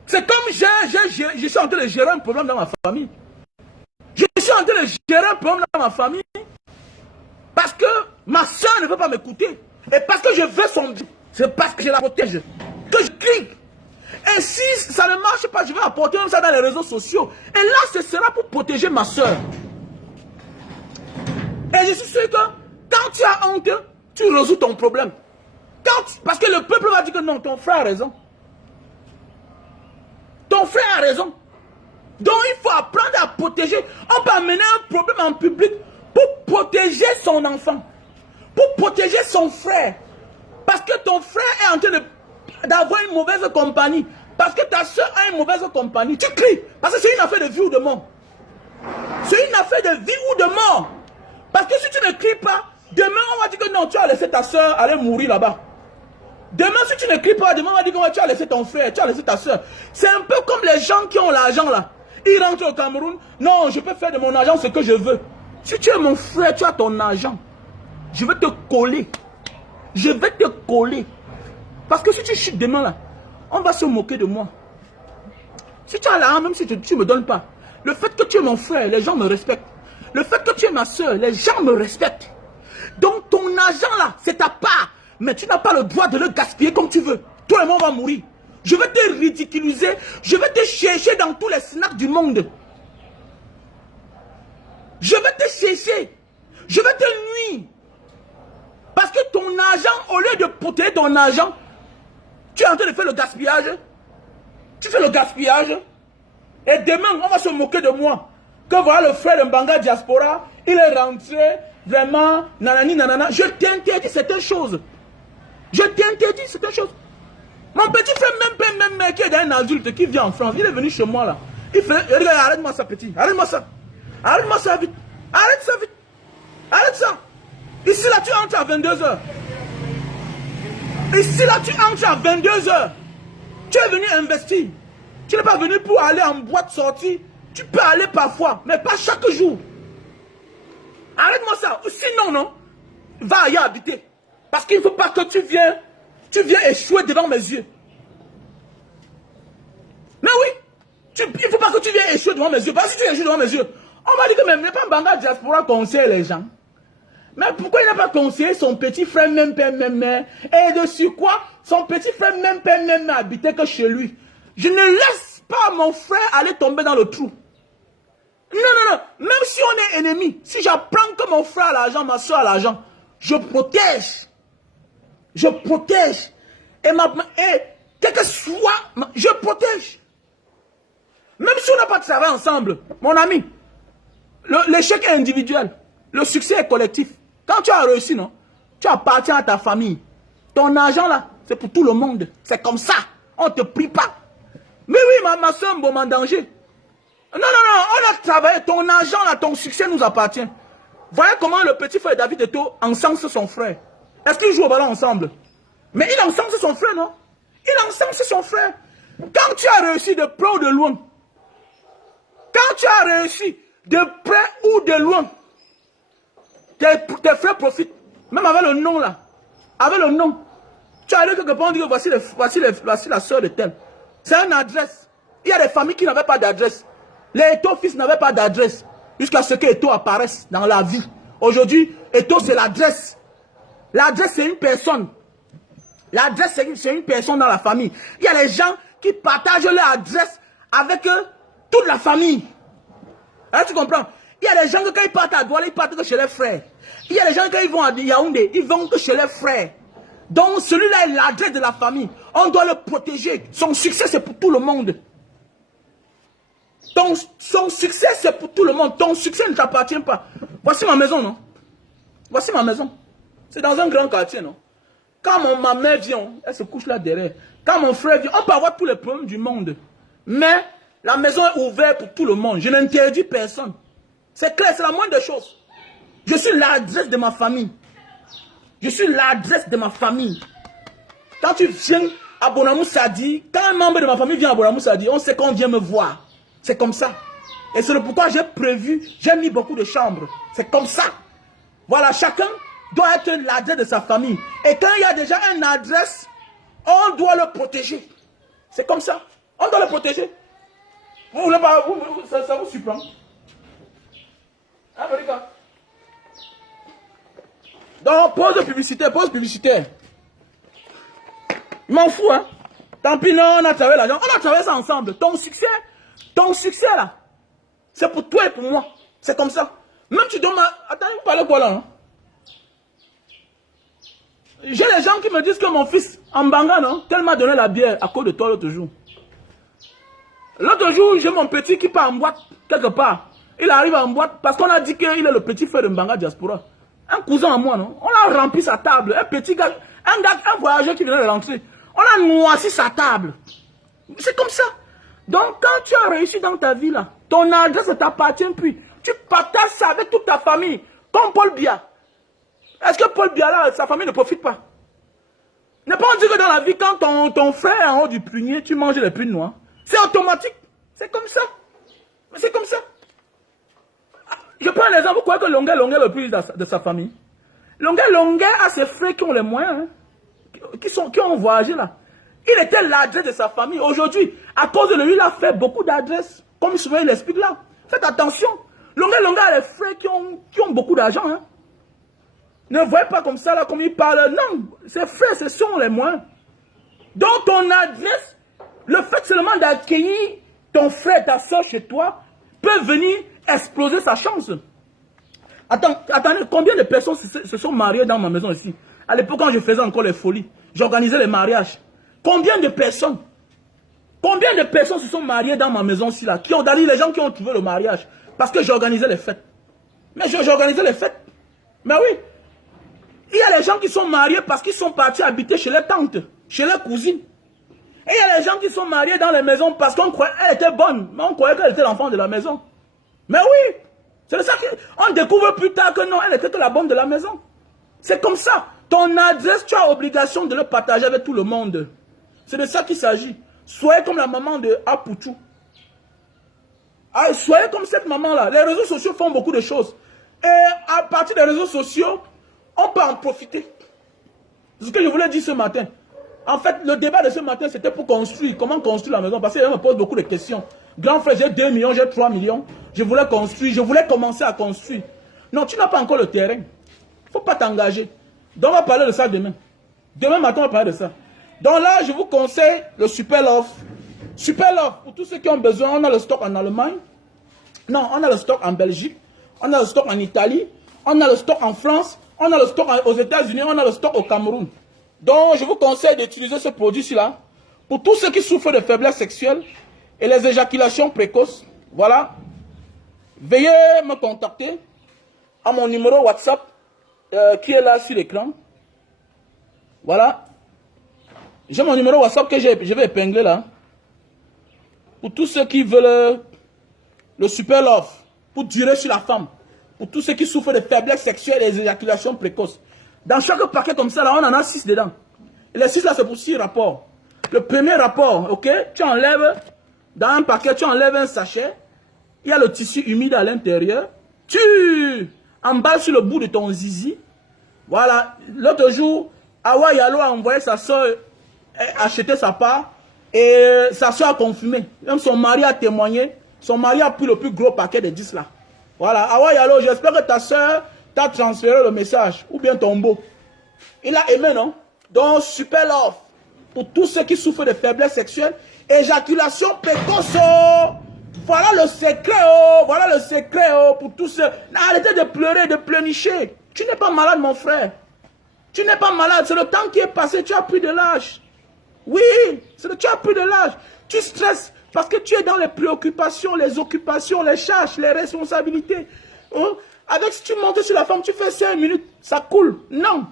C'est comme je suis en train de gérer un problème dans ma famille. Je suis en train de gérer un problème dans ma famille. Parce que ma soeur ne veut pas m'écouter. Et parce que je veux son bien. C'est parce que je la protège. Que je crie. Et si ça ne marche pas, je vais apporter même ça dans les réseaux sociaux. Et là, ce sera pour protéger ma soeur. Et je suis sûr que quand tu as honte, tu résous ton problème. Parce que le peuple va dire que non, ton frère a raison. Ton frère a raison. Donc il faut apprendre à protéger. On peut amener un problème en public pour protéger son enfant. Pour protéger son frère. Parce que ton frère est en train d'avoir une mauvaise compagnie. Parce que ta soeur a une mauvaise compagnie. Tu cries. Parce que c'est une affaire de vie ou de mort. C'est une affaire de vie ou de mort. Parce que si tu ne cries pas, demain on va dire que non, tu as laissé ta soeur aller mourir là-bas. Demain si tu ne cries pas, demain on va dire que tu as laissé ton frère, tu as laissé ta soeur. C'est un peu comme les gens qui ont l'argent là. Ils rentrent au Cameroun. Non, je peux faire de mon argent ce que je veux. Si tu es mon frère, tu as ton argent. Je vais te coller. Je vais te coller. Parce que si tu chutes demain là, on va se moquer de moi. Si tu as l'argent, même si tu ne me donnes pas, le fait que tu es mon frère, les gens me respectent. Le fait que tu es ma soeur, les gens me respectent. Donc ton argent là, c'est ta part. Mais tu n'as pas le droit de le gaspiller comme tu veux. Toi et moi, on va mourir. Je vais te ridiculiser. Je vais te chercher dans tous les snacks du monde. Je vais te chercher. Je vais te nuire. Parce que ton argent, au lieu de protéger ton argent, tu es en train de faire le gaspillage. Tu fais le gaspillage. Et demain, on va se moquer de moi. Que voilà le frère de Mbanga Diaspora, il est rentré, vraiment, nanani, nanana. Je t'interdis certaines choses. Je t'interdis certaines choses. Mon petit frère, même qui est un adulte, qui vient en France, il est venu chez moi là. Il fait, regarde, arrête-moi ça, petit. Arrête-moi ça. Arrête-moi ça vite. Arrête ça vite. Arrête ça. Ici là, tu entres à 22h. Ici là, tu entres à 22h. Tu es venu investir. Tu n'es pas venu pour aller en boîte sortie. Tu peux aller parfois, mais pas chaque jour. Arrête-moi ça. Sinon, non, va ailleurs habiter. Parce qu'il ne faut pas que tu viennes échouer devant mes yeux. Mais oui, il ne faut pas que tu viennes échouer devant mes yeux. Parce que si tu échoues devant mes yeux, on va dire que même pas Mbanga Diaspora conseiller les gens. Mais pourquoi il n'a pas conseillé son petit frère même père, même mère? Et dessus quoi? Son petit frère même père, même mère habitait que chez lui. Je ne laisse pas mon frère aller tomber dans le trou. Non. Même si on est ennemis, si j'apprends que mon frère a l'argent, ma soeur a l'argent, je protège. Je protège. Et quel que soit, je protège. Même si on n'a pas travaillé ensemble, mon ami, l'échec est individuel. Le succès est collectif. Quand tu as réussi, non, tu appartiens à ta famille. Ton argent là, c'est pour tout le monde. C'est comme ça. On ne te prie pas. Mais oui, ma soeur me met en danger. Non, on a travaillé. Ton argent là, ton succès nous appartient. Voyez comment le petit frère David Eto'o encense son frère. Est-ce qu'ils jouent au ballon ensemble? Mais il encense son frère, non? Il encense son frère. Quand tu as réussi de près ou de loin, quand tu as réussi de près ou de loin, tes frères profitent. Même avec le nom là. Avec le nom. Tu arrives quelque part, on dit que voici la soeur de tel. C'est une adresse. Il y a des familles qui n'avaient pas d'adresse. Les Eto'o fils n'avaient pas d'adresse. Jusqu'à ce que Eto'o apparaisse dans la vie. Aujourd'hui, Eto'o c'est l'adresse. L'adresse c'est une personne. L'adresse c'est une personne dans la famille. Il y a des gens qui partagent leur adresse avec toute la famille. Là, tu comprends? Il y a des gens que quand ils partent à Douala, ils partent que chez les frères. Il y a des gens quand ils vont à Yaoundé, ils vont que chez les frères. Donc celui-là est l'adresse de la famille. On doit le protéger. Son succès c'est pour tout le monde. Son succès c'est pour tout le monde. Ton succès ne t'appartient pas. Voici ma maison, non? Voici ma maison. C'est dans un grand quartier, non? Quand ma mère vient, elle se couche là derrière. Quand mon frère vient, on peut avoir tous les problèmes du monde. Mais la maison est ouverte pour tout le monde. Je n'interdis personne. C'est clair, c'est la moindre des choses. Je suis l'adresse de ma famille. Je suis l'adresse de ma famille. Quand tu viens à Bonamou Sadi, quand un membre de ma famille vient à Bonamou Sadi, on sait qu'on vient me voir. C'est comme ça. Et c'est pourquoi j'ai prévu, j'ai mis beaucoup de chambres. C'est comme ça. Voilà, chacun doit être l'adresse de sa famille. Et quand il y a déjà une adresse, on doit le protéger. C'est comme ça. On doit le protéger. Vous voulez pas, ça vous surprend? Hein, Monica? Donc, pause publicitaire, pause publicitaire. Je m'en fous, hein. Tant pis, non, on a travaillé l'argent. On a travaillé ça ensemble. Ton succès là, c'est pour toi et pour moi. C'est comme ça. Même tu donnes Attends, vous parlez quoi là, hein? J'ai des gens qui me disent que mon fils, en Mbanga, non, tel m'a donné la bière à cause de toi l'autre jour. L'autre jour, j'ai mon petit qui part en boîte quelque part. Il arrive en boîte parce qu'on a dit qu'il est le petit frère de Mbanga Diaspora. Un cousin à moi, non? On a rempli sa table. Un petit gars, un voyageur qui venait de rentrer. On a noirci sa table. C'est comme ça. Donc, quand tu as réussi dans ta vie, là, ton adresse ne t'appartient plus. Tu partages ça avec toute ta famille. Comme Paul Biya. Est-ce que Paul Biya, là, sa famille ne profite pas? Ne pas dire que dans la vie, quand ton frère est en haut du prunier, tu manges les prunes noires. C'est automatique. C'est comme ça. Mais c'est comme ça. Je prends l'exemple. Vous croyez que Longuet est le plus de sa famille? Longuet a ses frères qui ont les moyens, hein, qui ont voyagé là. Il était l'adresse de sa famille. Aujourd'hui, à cause de lui, il a fait beaucoup d'adresses. Comme souvent il explique là. Faites attention. Longuet a les frères qui ont beaucoup d'argent. Hein. Ne voyez pas comme ça là, comme il parle. Non, ses frères, ce sont les moyens. Donc ton adresse, le fait seulement d'accueillir ton frère, ta soeur chez toi, peut venir exploser sa chance. Attendez, combien de personnes se sont mariées dans ma maison ici? À l'époque, quand je faisais encore les folies, j'organisais les mariages. Combien de personnes se sont mariées dans ma maison ici là? Qui ont d'ailleurs les gens qui ont trouvé le mariage. Parce que j'organisais les fêtes. Mais j'organisais les fêtes. Mais oui. Il y a les gens qui sont mariés parce qu'ils sont partis habiter chez les tantes, chez les cousines. Et il y a les gens qui sont mariés dans les maisons parce qu'on croyait qu'elle était bonne. Mais on croyait qu'elle était l'enfant de la maison. Mais oui. C'est ça qu'on découvre plus tard que non, elle était que la bonne de la maison. C'est comme ça. Ton adresse, tu as obligation de le partager avec tout le monde. C'est de ça qu'il s'agit. Soyez comme la maman de Apoutou. Soyez comme cette maman-là. Les réseaux sociaux font beaucoup de choses. Et à partir des réseaux sociaux, on peut en profiter. C'est ce que je voulais dire ce matin. En fait, le débat de ce matin, c'était pour construire. Comment construire la maison? Parce que me pose beaucoup de questions. Grand frère, j'ai 2 millions, j'ai 3 millions. Je voulais construire, je voulais commencer à construire. Non, tu n'as pas encore le terrain. Il ne faut pas t'engager. Donc, on va parler de ça demain. Demain matin, on va parler de ça. Donc là, je vous conseille le Super Love. Super Love, pour tous ceux qui ont besoin, on a le stock en Allemagne. Non, on a le stock en Belgique. On a le stock en Italie. On a le stock en France. On a le stock aux États-Unis. On a le stock au Cameroun. Donc, je vous conseille d'utiliser ce produit-ci-là pour tous ceux qui souffrent de faiblesse sexuelle et les éjaculations précoces. Voilà. Veuillez me contacter à mon numéro WhatsApp qui est là sur l'écran. Voilà. J'ai mon numéro WhatsApp que je vais épingler là. Pour tous ceux qui veulent le Super Love, pour durer sur la femme. Pour tous ceux qui souffrent de faiblesse sexuelle et des éjaculations précoces. Dans chaque paquet comme ça, là, on en a 6 dedans. Et les 6 là, c'est pour 6 rapports. Le premier rapport, ok, tu enlèves, dans un paquet, tu enlèves un sachet. Il y a le tissu humide à l'intérieur. Tu emballes sur le bout de ton zizi. Voilà. L'autre jour, Awa Yalo a envoyé sa soeur acheter sa part. Et sa soeur a confirmé. Même son mari a témoigné. Son mari a pris le plus gros paquet de 10 là. Voilà. Awa Yalo, j'espère que ta soeur t'a transféré le message. Ou bien ton beau. Il a aimé, non? Donc, Super Love. Pour tous ceux qui souffrent de faiblesse sexuelle. Éjaculation précoce. Voilà le secret, oh. Voilà le secret, oh. Pour tous ceux. Arrêtez de pleurer, de pleurnicher. Tu n'es pas malade, mon frère. Tu n'es pas malade. C'est le temps qui est passé. Tu as pris de l'âge. Oui, tu as pris de l'âge. Tu stresses parce que tu es dans les préoccupations, les occupations, les charges, les responsabilités. Oh. Avec, si tu montes sur la femme, tu fais 5 minutes, ça coule. Non.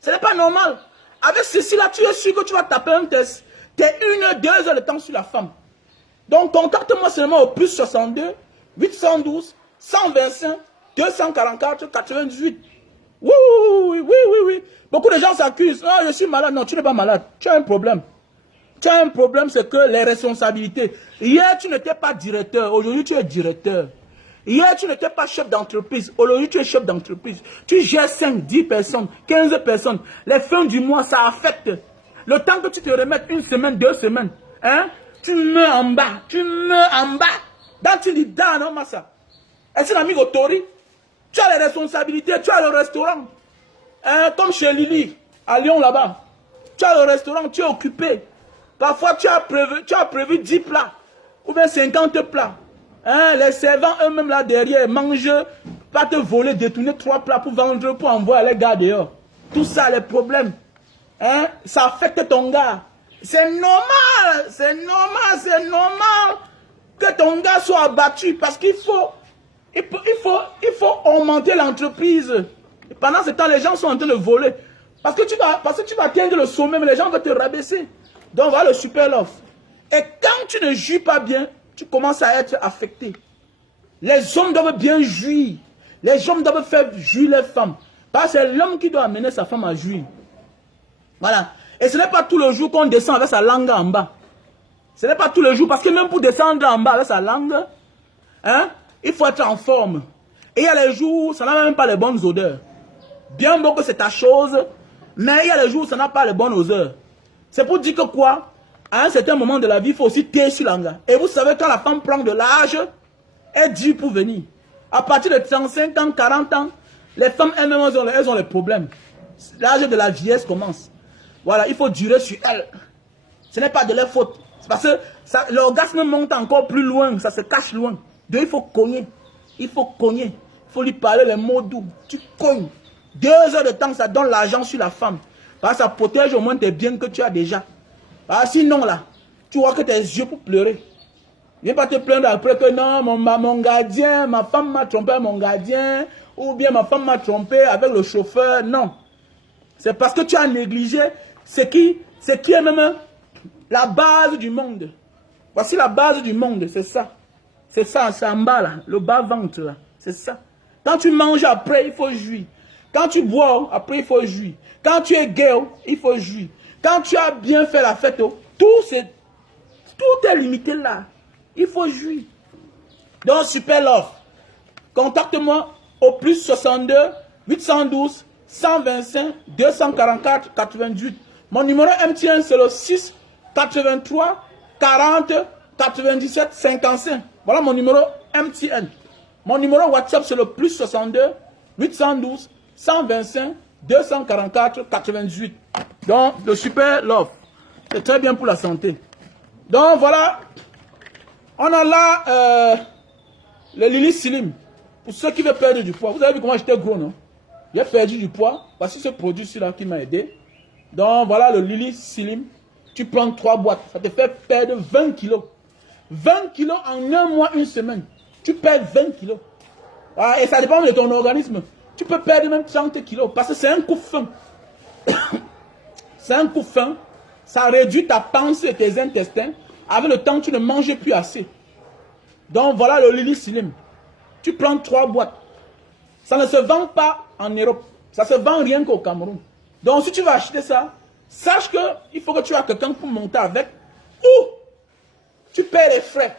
Ce n'est pas normal. Avec ceci là, tu es sûr que tu vas taper un test. Tu es 1 heure, 2 heures de temps sur la femme. Donc, contacte-moi seulement au plus 62 812 125 244 98. Oui, oui, oui, oui, oui. Beaucoup de gens s'accusent. Ah, je suis malade. Non, tu n'es pas malade. Tu as un problème. Tu as un problème, c'est que les responsabilités. Hier, tu n'étais pas directeur. Aujourd'hui, tu es directeur. Hier, tu n'étais pas chef d'entreprise. Aujourd'hui, tu es chef d'entreprise. Tu gères 5, 10 personnes, 15 personnes. Les fins du mois, ça affecte. Le temps que tu te remettes 1 semaine, 2 semaines, hein, tu meurs en bas. Tu meurs en bas. Dans tu dis, non, massa. Est-ce un amigo Tori? Tu as les responsabilités, tu as le restaurant. Hein, comme chez Lily, à Lyon là-bas. Tu as le restaurant, tu es occupé. Parfois, tu as prévu 10 plats. Ou bien 50 plats. Hein, les servants eux-mêmes là derrière mangent, pas te voler, détourner 3 plats pour vendre, pour envoyer les gars dehors. Tout ça, les problèmes. Hein, ça affecte ton gars. C'est normal, c'est normal, c'est normal que ton gars soit abattu parce qu'il faut augmenter l'entreprise. Pendant ce temps, les gens sont en train de voler. Parce que tu vas atteindre le sommet, mais les gens vont te rabaisser. Donc voilà le super love. Et quand tu ne jouis pas bien, tu commences à être affecté. Les hommes doivent bien jouir. Les hommes doivent faire jouir les femmes. Parce que c'est l'homme qui doit amener sa femme à jouir. Voilà. Et ce n'est pas tous les jours qu'on descend avec sa langue en bas. Ce n'est pas tous les jours. Parce que même pour descendre en bas avec sa langue, hein, il faut être en forme. Et il y a les jours où ça n'a même pas les bonnes odeurs. Bien beau que c'est ta chose, mais il y a les jours où ça n'a pas les bonnes odeurs. C'est pour dire que quoi? À un certain moment de la vie, il faut aussi taire sur l'anga. Et vous savez, quand la femme prend de l'âge, elle dit pour venir. À partir de 35 ans, 40 ans, les femmes elles-mêmes, elles ont les problèmes. L'âge de la vieillesse commence. Voilà, il faut durer sur elles. Ce n'est pas de leur faute. C'est parce que l'orgasme monte encore plus loin, ça se cache loin. Donc il faut cogner. Il faut cogner. Il faut lui parler les mots doux. Tu cognes. 2 heures de temps, ça donne l'argent sur la femme. Parce que ça protège au moins tes biens que tu as déjà. Sinon là, tu vois que tes yeux pour pleurer. Viens pas te plaindre après que non, mon gardien, ma femme m'a trompé avec mon gardien, ou bien ma femme m'a trompé avec le chauffeur. Non. C'est parce que tu as négligé ce qui est même la base du monde. Voici la base du monde, c'est ça. C'est ça, c'est en bas là, le bas-ventre là. C'est ça. Quand tu manges après, il faut jouir. Quand tu bois, après, il faut jouir. Quand tu es gay, il faut jouir. Quand tu as bien fait la fête, tout est limité là. Il faut jouir. Donc, super love. Contacte-moi au plus 62 812 125 244 88. Mon numéro MTN, c'est le 6 83 40 97 55. Voilà mon numéro MTN. Mon numéro WhatsApp, c'est le plus 62 812 125 244 88. Donc, le super love. C'est très bien pour la santé. Donc, voilà. On a là le Lily Slim. Pour ceux qui veulent perdre du poids. Vous avez vu comment j'étais gros, non? J'ai perdu du poids. Voici ce produit-là qui m'a aidé. Donc, voilà le Lily Slim. Tu prends 3 boîtes. Ça te fait perdre 20 kilos. 20 kilos en 1 mois, 1 semaine. Tu perds 20 kilos. Ah, et ça dépend de ton organisme. Tu peux perdre même 30 kilos. Parce que c'est un coup fin. C'est un coup fin. Ça réduit ta panse et tes intestins. Avec le temps, tu ne manges plus assez. Donc, voilà le Lily Slim. Tu prends 3 boîtes. Ça ne se vend pas en Europe. Ça se vend rien qu'au Cameroun. Donc, si tu vas acheter ça, sache qu'il faut que tu aies quelqu'un pour monter avec. Ou tu paies les frais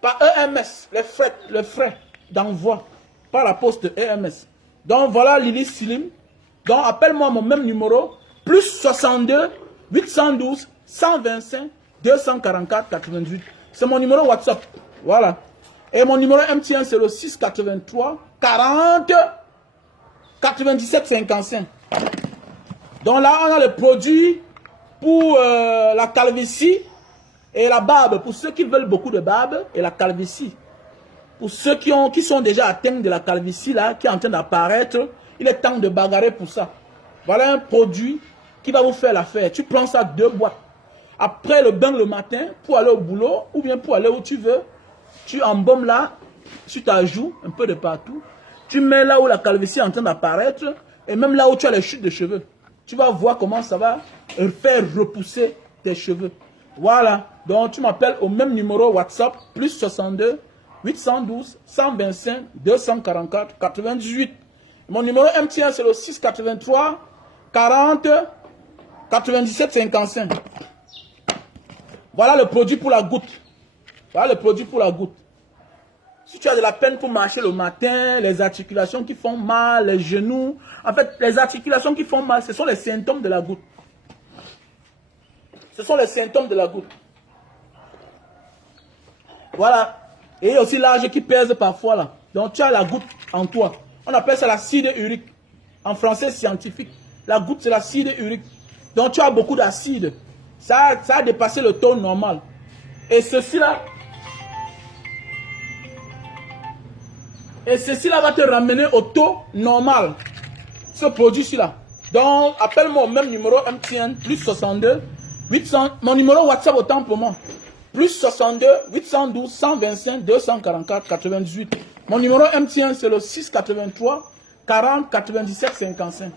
par EMS. Les frais d'envoi par la poste EMS. Donc, voilà Lily Slim. Donc, appelle-moi mon même numéro. Plus 62 812 125 244 88. C'est mon numéro WhatsApp. Voilà. Et mon numéro MTN, c'est le 683 40 97 55. Donc là, on a le produit pour la calvitie et la barbe. Pour ceux qui veulent beaucoup de barbe et la calvitie. Pour ceux qui sont déjà atteints de la calvitie, là, qui est en train d'apparaître, il est temps de bagarrer pour ça. Voilà un produit qui va vous faire l'affaire. Tu prends ça 2 boîtes. Après le bain le matin, pour aller au boulot, ou bien pour aller où tu veux, tu embaumes là, sur ta joue, un peu de partout. Tu mets là où la calvitie est en train d'apparaître, et même là où tu as les chutes de cheveux. Tu vas voir comment ça va faire repousser tes cheveux. Voilà. Donc tu m'appelles au même numéro WhatsApp, plus 62 812 125 244 98. Mon numéro MTN, c'est le 683 40 97 55. Voilà le produit pour la goutte. Voilà le produit pour la goutte. Si tu as de la peine pour marcher le matin, les articulations qui font mal, les genoux. En fait, les articulations qui font mal, ce sont les symptômes de la goutte. Ce sont les symptômes de la goutte. Voilà. Et il y a aussi l'âge qui pèse parfois là. Donc tu as la goutte en toi. On appelle ça l'acide urique. En français scientifique. La goutte, c'est l'acide urique. Donc tu as beaucoup d'acide. Ça a dépassé le taux normal. Et ceci là va te ramener au taux normal. Ce produit-ci là. Donc appelle-moi au même numéro MTN, plus 62 800, mon numéro WhatsApp autant pour moi. Plus 62 812 125 244 98. Mon numéro MTN c'est le 683 40 97 55.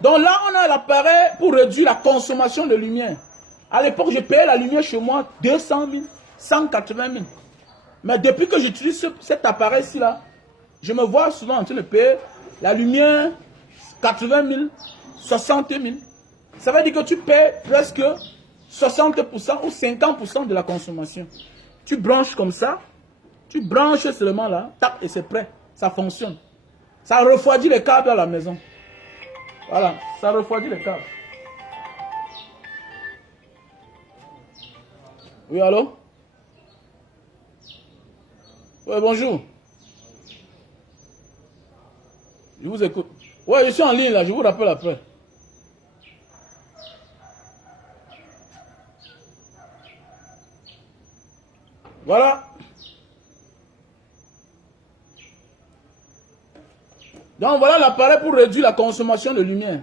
Donc là on a l'appareil pour réduire la consommation de lumière. À l'époque je payais la lumière chez moi 200 000, 180 000. Mais depuis que j'utilise cet appareil-ci là, je me vois souvent en train de payer la lumière 80 000, 60 000. Ça veut dire que tu paies presque 60% ou 50% de la consommation. Tu branches comme ça, tu branches seulement là, tac, et c'est prêt. Ça fonctionne. Ça refroidit les câbles à la maison. Voilà, ça refroidit les câbles. Oui, allô? Oui, bonjour. Je vous écoute. Oui, je suis en ligne là, je vous rappelle après. Voilà. Donc voilà l'appareil pour réduire la consommation de lumière.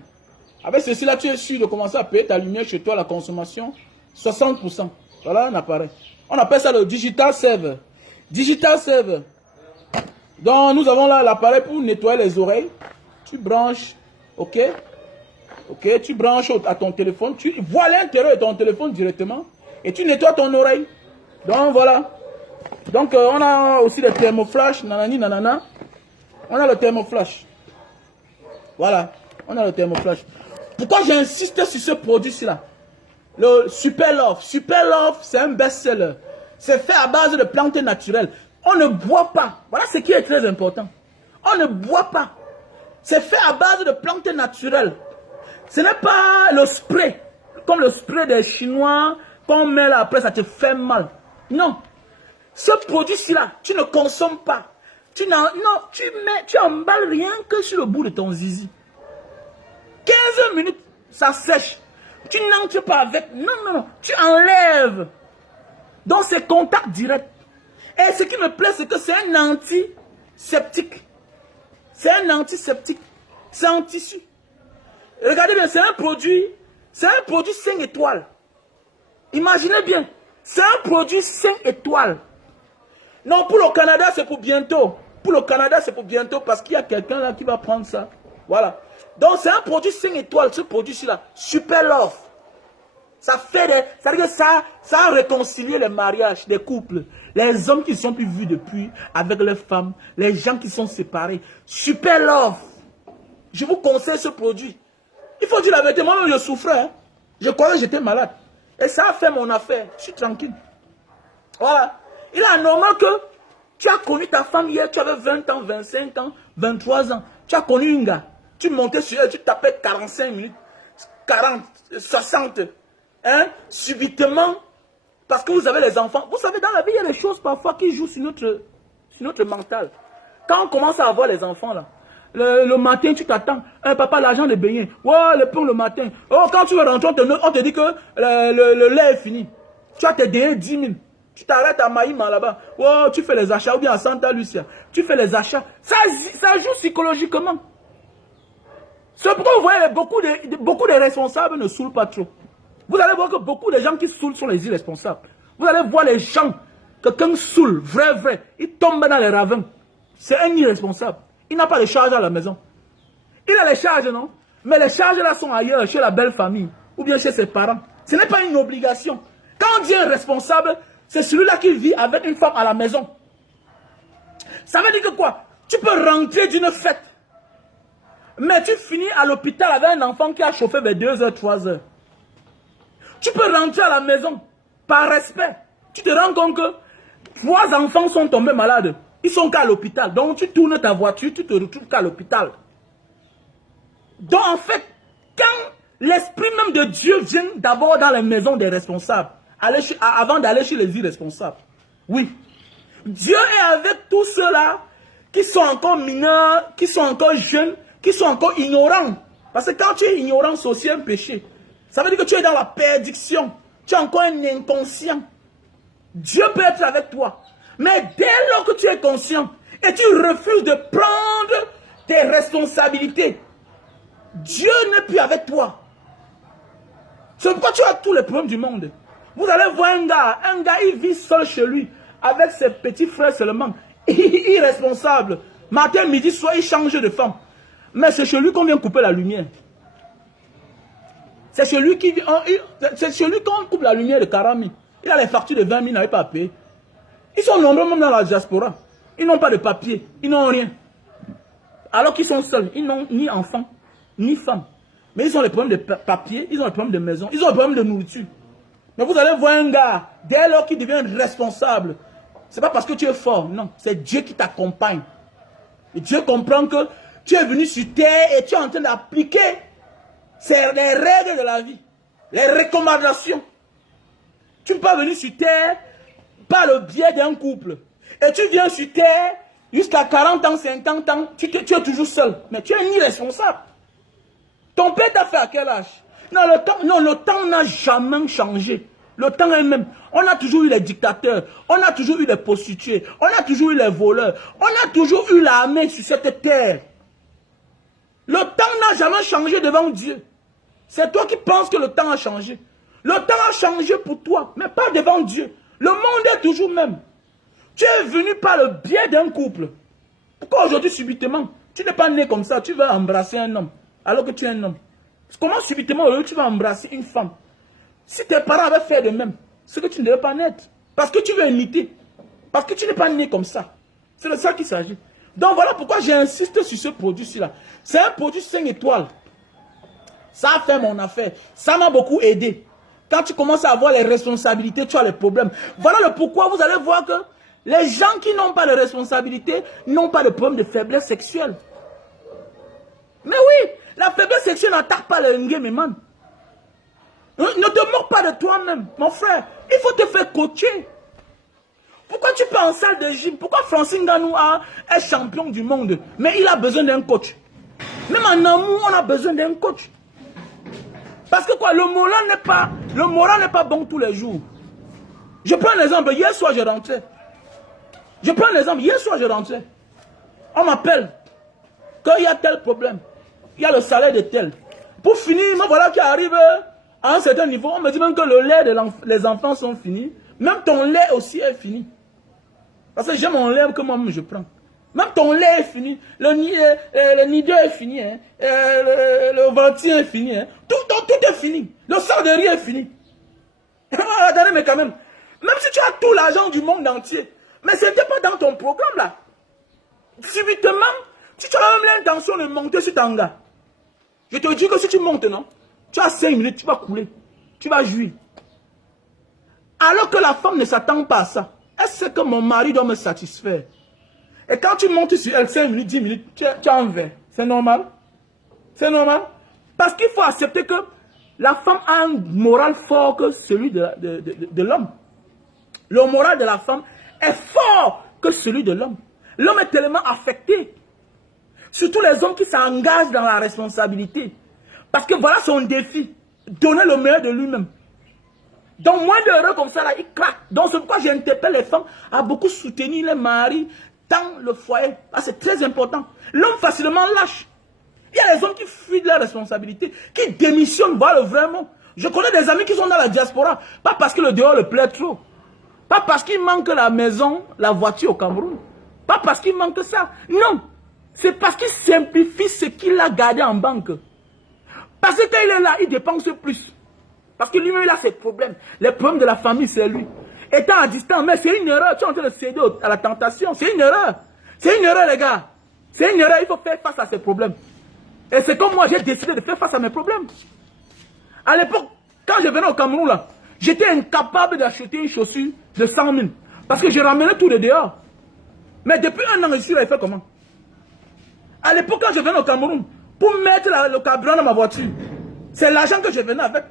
Avec ceci là, tu es sûr de commencer à payer ta lumière chez toi, la consommation 60%. Voilà un appareil. On appelle ça le Digital Saver. Digital Saver. Donc nous avons là l'appareil pour nettoyer les oreilles. Tu branches, ok, ok, tu branches à ton téléphone, tu vois l'intérieur de ton téléphone directement et tu nettoies ton oreille. Donc voilà. Donc on a aussi le thermoflash, nanani nanana. On a le thermoflash. Voilà, on a le thermoflash. Pourquoi j'ai insisté sur ce produit-ci là? Le Super Love. Super Love, c'est un best-seller. C'est fait à base de plantes naturelles. On ne boit pas. Voilà ce qui est très important. On ne boit pas. C'est fait à base de plantes naturelles. Ce n'est pas le spray, comme le spray des Chinois, qu'on met là après ça te fait mal. Non. Ce produit-ci là, tu ne consommes pas. Tu emballes rien que sur le bout de ton zizi. 15 minutes, ça sèche. Tu n'entres pas avec. Non, non, non. Tu enlèves. Donc c'est contact direct. Et ce qui me plaît, c'est que c'est un antiseptique. C'est un antiseptique. C'est en tissu. Regardez bien, c'est un produit 5 étoiles. Imaginez bien, c'est un produit 5 étoiles. Non, pour le Canada, c'est pour bientôt. Pour le Canada, c'est pour bientôt parce qu'il y a quelqu'un là qui va prendre ça. Voilà. Donc c'est un produit 5 étoiles, ce produit-là. Super Love. Ça fait des... Ça veut dire que ça a réconcilié les mariages des couples. Les hommes qui ne sont plus vus depuis avec les femmes. Les gens qui sont séparés. Super Love. Je vous conseille ce produit. Il faut dire la vérité. Moi-même, je souffrais. Hein. Je croyais que j'étais malade. Et ça a fait mon affaire. Je suis tranquille. Voilà. Il est normal que tu as connu ta femme hier. Tu avais 20 ans, 25 ans, 23 ans. Tu as connu une gars. Tu montais sur elle. Tu tapais 45 minutes. 40, 60. Hein? Subitement. Parce que vous avez les enfants. Vous savez, dans la vie, il y a des choses parfois qui jouent sur notre mental. Quand on commence à avoir les enfants là. Le matin, tu t'attends. Papa, l'argent de baigner. Ouais, le pain le matin. Oh, quand tu vas rentrer, on te dit que le lait est fini. Tu as tes délais 10 000. Tu t'arrêtes à Maïma là-bas. Oh, tu fais les achats. Ou bien à Santa Lucia. Tu fais les achats. Ça joue psychologiquement. C'est pourquoi vous voyez beaucoup de responsables ne saoulent pas trop. Vous allez voir que beaucoup de gens qui saoulent sont les irresponsables. Vous allez voir les gens, quelqu'un saoule, vrai. Il tombe dans les ravins. C'est un irresponsable. Il n'a pas de charges à la maison. Il a les charges, non? Mais les charges là sont ailleurs, chez la belle famille. Ou bien chez ses parents. Ce n'est pas une obligation. Quand on dit un responsable, c'est celui-là qui vit avec une femme à la maison. Ça veut dire que quoi? Tu peux rentrer d'une fête. Mais tu finis à l'hôpital avec un enfant qui a chauffé vers 2h, 3h. Tu peux rentrer à la maison par respect. Tu te rends compte que 3 enfants sont tombés malades. Ils sont qu'à l'hôpital. Donc tu tournes ta voiture, tu te retrouves qu'à l'hôpital. Donc en fait, quand l'esprit même de Dieu vient d'abord dans les maisons des responsables, avant d'aller chez les irresponsables. Oui. Dieu est avec tous ceux-là qui sont encore mineurs, qui sont encore jeunes, qui sont encore ignorants. Parce que quand tu es ignorant, c'est aussi un péché. Ça veut dire que tu es dans la perdition. Tu es encore un inconscient. Dieu peut être avec toi. Mais dès lors que tu es conscient et tu refuses de prendre tes responsabilités, Dieu n'est plus avec toi. C'est pourquoi tu as tous les problèmes du monde. Vous allez voir un gars, il vit seul chez lui, avec ses petits frères seulement, irresponsable. Matin, midi, soir, il change de femme. Mais c'est chez lui qu'on vient couper la lumière. C'est chez lui qu'on coupe la lumière de 40 000. Il a les factures de 20 000, il n'avait pas à payer. Ils sont nombreux même dans la diaspora. Ils n'ont pas de papier, ils n'ont rien. Alors qu'ils sont seuls, ils n'ont ni enfants, ni femmes. Mais ils ont les problèmes de papier, ils ont les problèmes de maison, ils ont les problèmes de nourriture. Mais vous allez voir un gars, dès lors qu'il devient responsable, ce n'est pas parce que tu es fort, non. C'est Dieu qui t'accompagne. Et Dieu comprend que tu es venu sur terre et tu es en train d'appliquer les règles de la vie, les recommandations. Tu ne peux pas venir sur terre par le biais d'un couple. Et tu viens sur terre jusqu'à 40 ans, 50 ans, tu es toujours seul. Mais tu es un irresponsable. Ton père t'a fait à quel âge? Non, le temps n'a jamais changé. Le temps est même. On a toujours eu les dictateurs, on a toujours eu les prostituées, on a toujours eu les voleurs, on a toujours eu l'armée sur cette terre. Le temps n'a jamais changé devant Dieu. C'est toi qui penses que le temps a changé. Le temps a changé pour toi, mais pas devant Dieu. Le monde est toujours même. Tu es venu par le biais d'un couple. Pourquoi aujourd'hui, subitement, tu n'es pas né comme ça, tu vas embrasser un homme, alors que tu es un homme? Comment subitement, tu vas embrasser une femme? Si tes parents avaient fait de même, c'est que tu ne devais pas naître. Parce que tu veux imiter. Parce que tu n'es pas né comme ça. C'est de ça qu'il s'agit. Donc voilà pourquoi j'insiste sur ce produit-là. C'est un produit 5 étoiles. Ça a fait mon affaire. Ça m'a beaucoup aidé. Quand tu commences à avoir les responsabilités, tu as les problèmes. Voilà le pourquoi vous allez voir que les gens qui n'ont pas de responsabilité n'ont pas de problème de faiblesse sexuelle. Mais oui, la faiblesse sexuelle n'attaque pas le ngéméman. Ne te moque pas de toi-même, mon frère. Il faut te faire coacher. Pourquoi tu pars en salle de gym? Pourquoi Francine Ganou est champion du monde? Mais il a besoin d'un coach. Même en amour, on a besoin d'un coach. Parce que quoi, le moral n'est pas bon tous les jours. Je prends un exemple. Hier soir, je rentrais. On m'appelle. Qu'il y a tel problème. Il y a le salaire de tel. Pour finir, me voilà qui arrive à un certain niveau. On me dit même que le lait des enfants sont finis. Même ton lait aussi est fini. Parce que j'ai mon lait que moi-même je prends. Même ton lait est fini. Le nido est fini. Hein. Le ventil est fini. Hein. Tout est fini. Le sang de riz est fini. Attendez, mais quand même. Même si tu as tout l'argent du monde entier. Mais ce n'était pas dans ton programme là. Subitement, si tu as même l'intention de monter sur Tanga. Je te dis que si tu montes, non, tu as 5 minutes, tu vas couler. Tu vas jouir. Alors que la femme ne s'attend pas à ça. Elle sait que mon mari doit me satisfaire. Et quand tu montes sur elle 5 minutes, 10 minutes, tu es en verre. C'est normal. C'est normal. Parce qu'il faut accepter que la femme a un moral fort que celui de l'homme. Le moral de la femme est fort que celui de l'homme. L'homme est tellement affecté. Surtout les hommes qui s'engagent dans la responsabilité. Parce que voilà son défi. Donner le meilleur de lui-même. Donc moins d'heureux comme ça, là, il craque. Donc c'est pourquoi j'interpelle les femmes à beaucoup soutenir les maris dans le foyer. Ah, c'est très important. L'homme facilement lâche. Il y a les hommes qui fuient de leur responsabilité, qui démissionnent, voilà le vrai mot. Je connais des amis qui sont dans la diaspora. Pas parce que le dehors le plaît trop. Pas parce qu'il manque la maison, la voiture au Cameroun. Pas parce qu'il manque ça. Non. C'est parce qu'il simplifie ce qu'il a gardé en banque. Parce que quand il est là, il dépense plus. Parce que lui-même, il a ses problèmes. Les problèmes de la famille, c'est lui. Étant à distance, mais c'est une erreur. Tu es en train de céder à la tentation. C'est une erreur. C'est une erreur, les gars. C'est une erreur. Il faut faire face à ses problèmes. Et c'est comme moi, j'ai décidé de faire face à mes problèmes. À l'époque, quand je venais au Cameroun, là, j'étais incapable d'acheter une chaussure de 100 000. Parce que je ramenais tout de dehors. Mais depuis un an, je suis là, il fait comment? À l'époque, quand je venais au Cameroun, pour mettre le carburant dans ma voiture, c'est l'argent que je venais avec.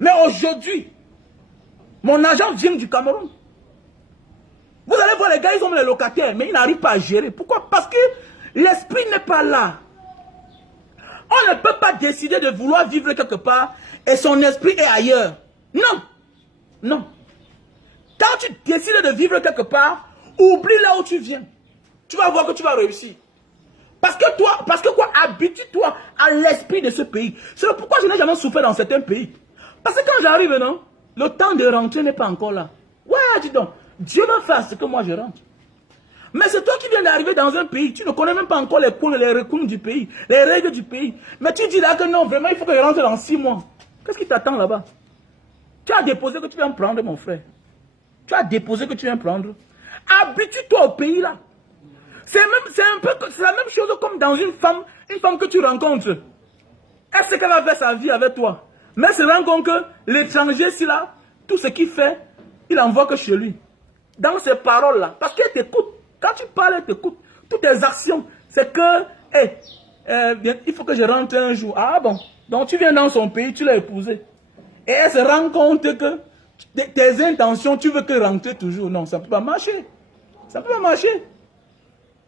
Mais aujourd'hui, mon argent vient du Cameroun. Vous allez voir, les gars, ils ont les locataires, mais ils n'arrivent pas à gérer. Pourquoi? Parce que l'esprit n'est pas là. On ne peut pas décider de vouloir vivre quelque part et son esprit est ailleurs. Non. Non. Quand tu décides de vivre quelque part, oublie là où tu viens. Tu vas voir que tu vas réussir. Parce que quoi, habitue-toi à l'esprit de ce pays. C'est pourquoi je n'ai jamais souffert dans certains pays. Parce que quand j'arrive, non, le temps de rentrer n'est pas encore là. Ouais, dis donc, Dieu va faire ce que moi je rentre. Mais c'est toi qui viens d'arriver dans un pays, tu ne connais même pas encore les cours, les recours du pays, les règles du pays. Mais tu dis là que non, vraiment, il faut que je rentre dans 6 mois. Qu'est-ce qui t'attend là-bas? Tu as déposé que tu viens prendre, mon frère. Tu as déposé que tu viens prendre. Habitue-toi au pays là. C'est la même chose comme dans une femme que tu rencontres. Est-ce qu'elle va faire sa vie avec toi? Mais elle se rend compte que l'étranger, si là, tout ce qu'il fait, il envoie que chez lui. Dans ces paroles-là. Parce qu'elle t'écoute. Quand tu parles, elle t'écoute. Toutes tes actions, c'est que, il faut que je rentre un jour. Ah bon? Donc tu viens dans son pays, tu l'as épousé. Et elle se rend compte que tes intentions, tu veux que rentrer toujours. Non, ça ne peut pas marcher. Ça ne peut pas marcher.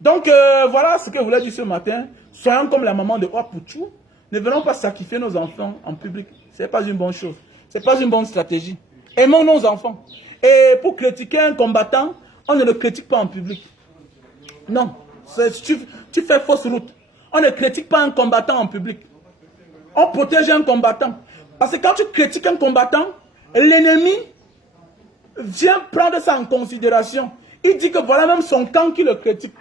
Donc, voilà ce que je voulais dire ce matin. Soyons comme la maman de Wapuchou. Ne venons pas sacrifier nos enfants en public. Ce n'est pas une bonne chose. Ce n'est pas une bonne stratégie. Aimons nos enfants. Et pour critiquer un combattant, on ne le critique pas en public. Non. Tu fais fausse route. On ne critique pas un combattant en public. On protège un combattant. Parce que quand tu critiques un combattant, l'ennemi vient prendre ça en considération. Il dit que voilà même son camp qui le critique.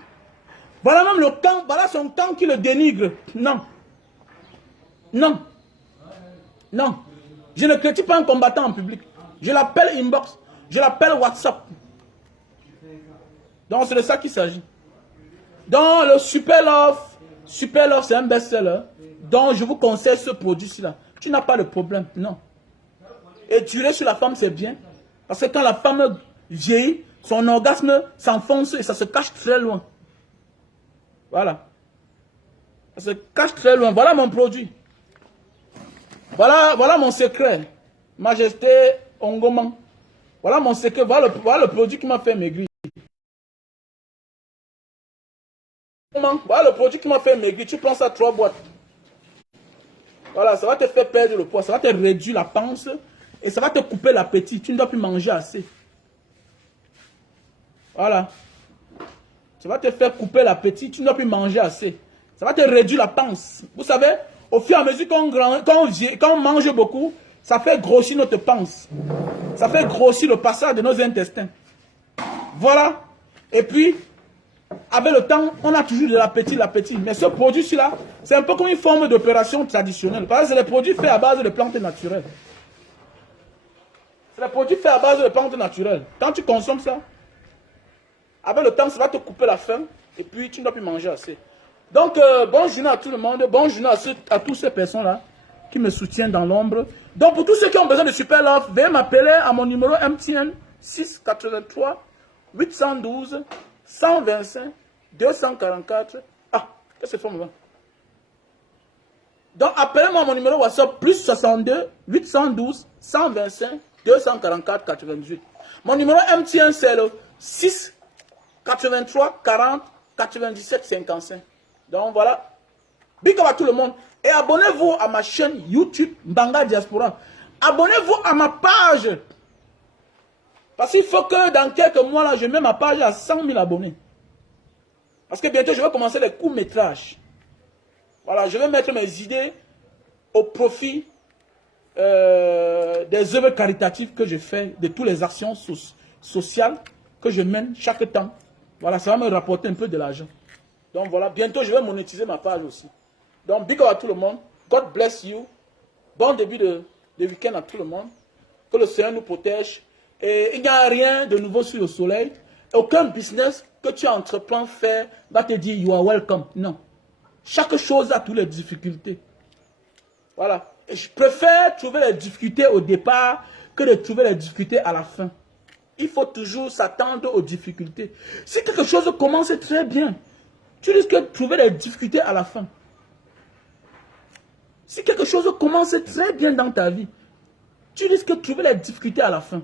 Voilà même le camp, voilà son camp qui le dénigre. Non. Non. Non. Je ne critique pas un combattant en public. Je l'appelle inbox. Je l'appelle WhatsApp. Donc c'est de ça qu'il s'agit. Donc le Super Love c'est un best-seller. Donc je vous conseille ce produit-là. Tu n'as pas de problème, non. Et durer sur la femme c'est bien. Parce que quand la femme vieillit, son orgasme s'enfonce et ça se cache très loin. Voilà. Ça se cache très loin. Voilà mon produit. Voilà mon secret. Majesté Ongoman. Voilà mon secret. Voilà le produit qui m'a fait maigrir. Voilà le produit qui m'a fait maigrir. Tu prends ça 3 boîtes. Voilà, ça va te faire perdre le poids. Ça va te réduire la panse. Et ça va te couper l'appétit. Tu ne dois plus manger assez. Voilà. Ça va te faire couper l'appétit. Tu ne dois plus manger assez. Ça va te réduire la panse. Vous savez, au fur et à mesure qu'on mange beaucoup, ça fait grossir notre panse. Ça fait grossir le passage de nos intestins. Voilà. Et puis, avec le temps, on a toujours de l'appétit. Mais ce produit-là, c'est un peu comme une forme d'opération traditionnelle. Parce que c'est les produits faits à base de plantes naturelles. C'est les produits faits à base de plantes naturelles. Quand tu consommes ça, avec le temps, ça va te couper la faim. Et puis, tu ne dois plus manger assez. Donc, bonne journée à tout le monde. Bonne journée à toutes ces personnes-là qui me soutiennent dans l'ombre. Donc, pour tous ceux qui ont besoin de Super Love, veuillez m'appeler à mon numéro MTN 683 812 125 244. Ah, qu'est-ce que c'est pour moi? Donc, appelez-moi à mon numéro WhatsApp plus 62 812 125 244 98. Mon numéro MTN, c'est le 6 83 40 97 55. Donc voilà. Big up à tout le monde. Et abonnez-vous à ma chaîne YouTube Mbanga Diaspora. Abonnez-vous à ma page. Parce qu'il faut que dans quelques mois, là, je mets ma page à 100 000 abonnés. Parce que bientôt, je vais commencer les courts-métrages. Voilà, je vais mettre mes idées au profit des œuvres caritatives que je fais, de toutes les actions sociales que je mène chaque temps. Voilà, ça va me rapporter un peu de l'argent. Donc voilà, bientôt, je vais monétiser ma page aussi. Donc, big up à tout le monde. God bless you. Bon début de week-end à tout le monde. Que le Seigneur nous protège. Et il n'y a rien de nouveau sur le soleil. Aucun business que tu entreprends faire va te dire you are welcome. Non. Chaque chose a toutes les difficultés. Voilà. Et je préfère trouver les difficultés au départ que de trouver les difficultés à la fin. Il faut toujours s'attendre aux difficultés. Si quelque chose commence très bien, tu risques de trouver les difficultés à la fin. Si quelque chose commence très bien dans ta vie, tu risques de trouver les difficultés à la fin.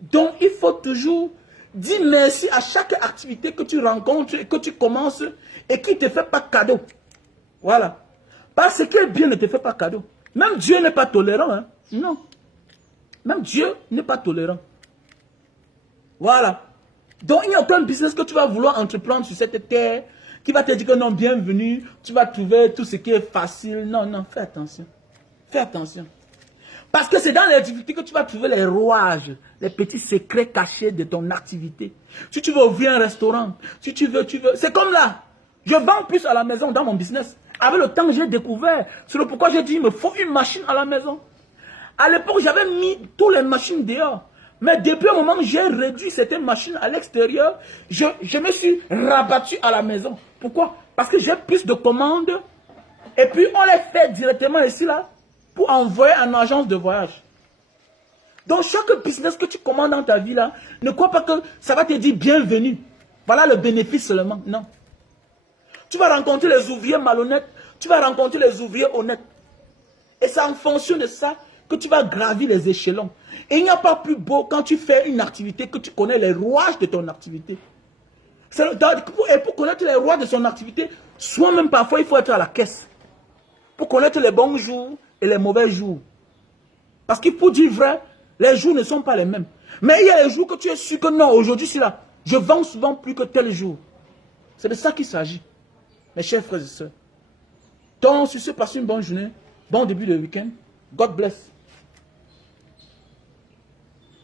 Donc, il faut toujours dire merci à chaque activité que tu rencontres et que tu commences et qui ne te fait pas cadeau. Voilà. Parce que bien ne te fait pas cadeau. Même Dieu n'est pas tolérant. Hein? Non. Même Dieu n'est pas tolérant. Voilà. Donc, il n'y a aucun business que tu vas vouloir entreprendre sur cette terre qui va te dire que non, bienvenue, tu vas trouver tout ce qui est facile. Non, non, fais attention. Fais attention. Parce que c'est dans les difficultés que tu vas trouver les rouages, les petits secrets cachés de ton activité. Si tu veux ouvrir un restaurant, si tu veux. C'est comme là. Je vends plus à la maison dans mon business. Avec le temps, j'ai découvert. C'est pourquoi j'ai dit, il me faut une machine à la maison. À l'époque, j'avais mis toutes les machines dehors. Mais depuis un moment, j'ai réduit certaines machines à l'extérieur. Je me suis rabattu à la maison. Pourquoi? Parce que j'ai plus de commandes. Et puis, on les fait directement ici, là, pour envoyer en agence de voyage. Donc, chaque business que tu commandes dans ta vie, là, ne crois pas que ça va te dire bienvenue. Voilà le bénéfice seulement. Non. Tu vas rencontrer les ouvriers malhonnêtes. Tu vas rencontrer les ouvriers honnêtes. Et c'est en fonction de ça que tu vas gravir les échelons. Et il n'y a pas plus beau quand tu fais une activité que tu connais les rouages de ton activité. Et pour connaître les rouages de son activité, soi-même parfois il faut être à la caisse. Pour connaître les bons jours et les mauvais jours. Parce qu'il faut dire vrai, les jours ne sont pas les mêmes. Mais il y a les jours que tu es sûr que non, aujourd'hui c'est là. Je vends souvent plus que tel jour. C'est de ça qu'il s'agit. Mes chers frères et sœurs. Donc, sur ce, passez une bonne journée. Bon début de week-end. God bless.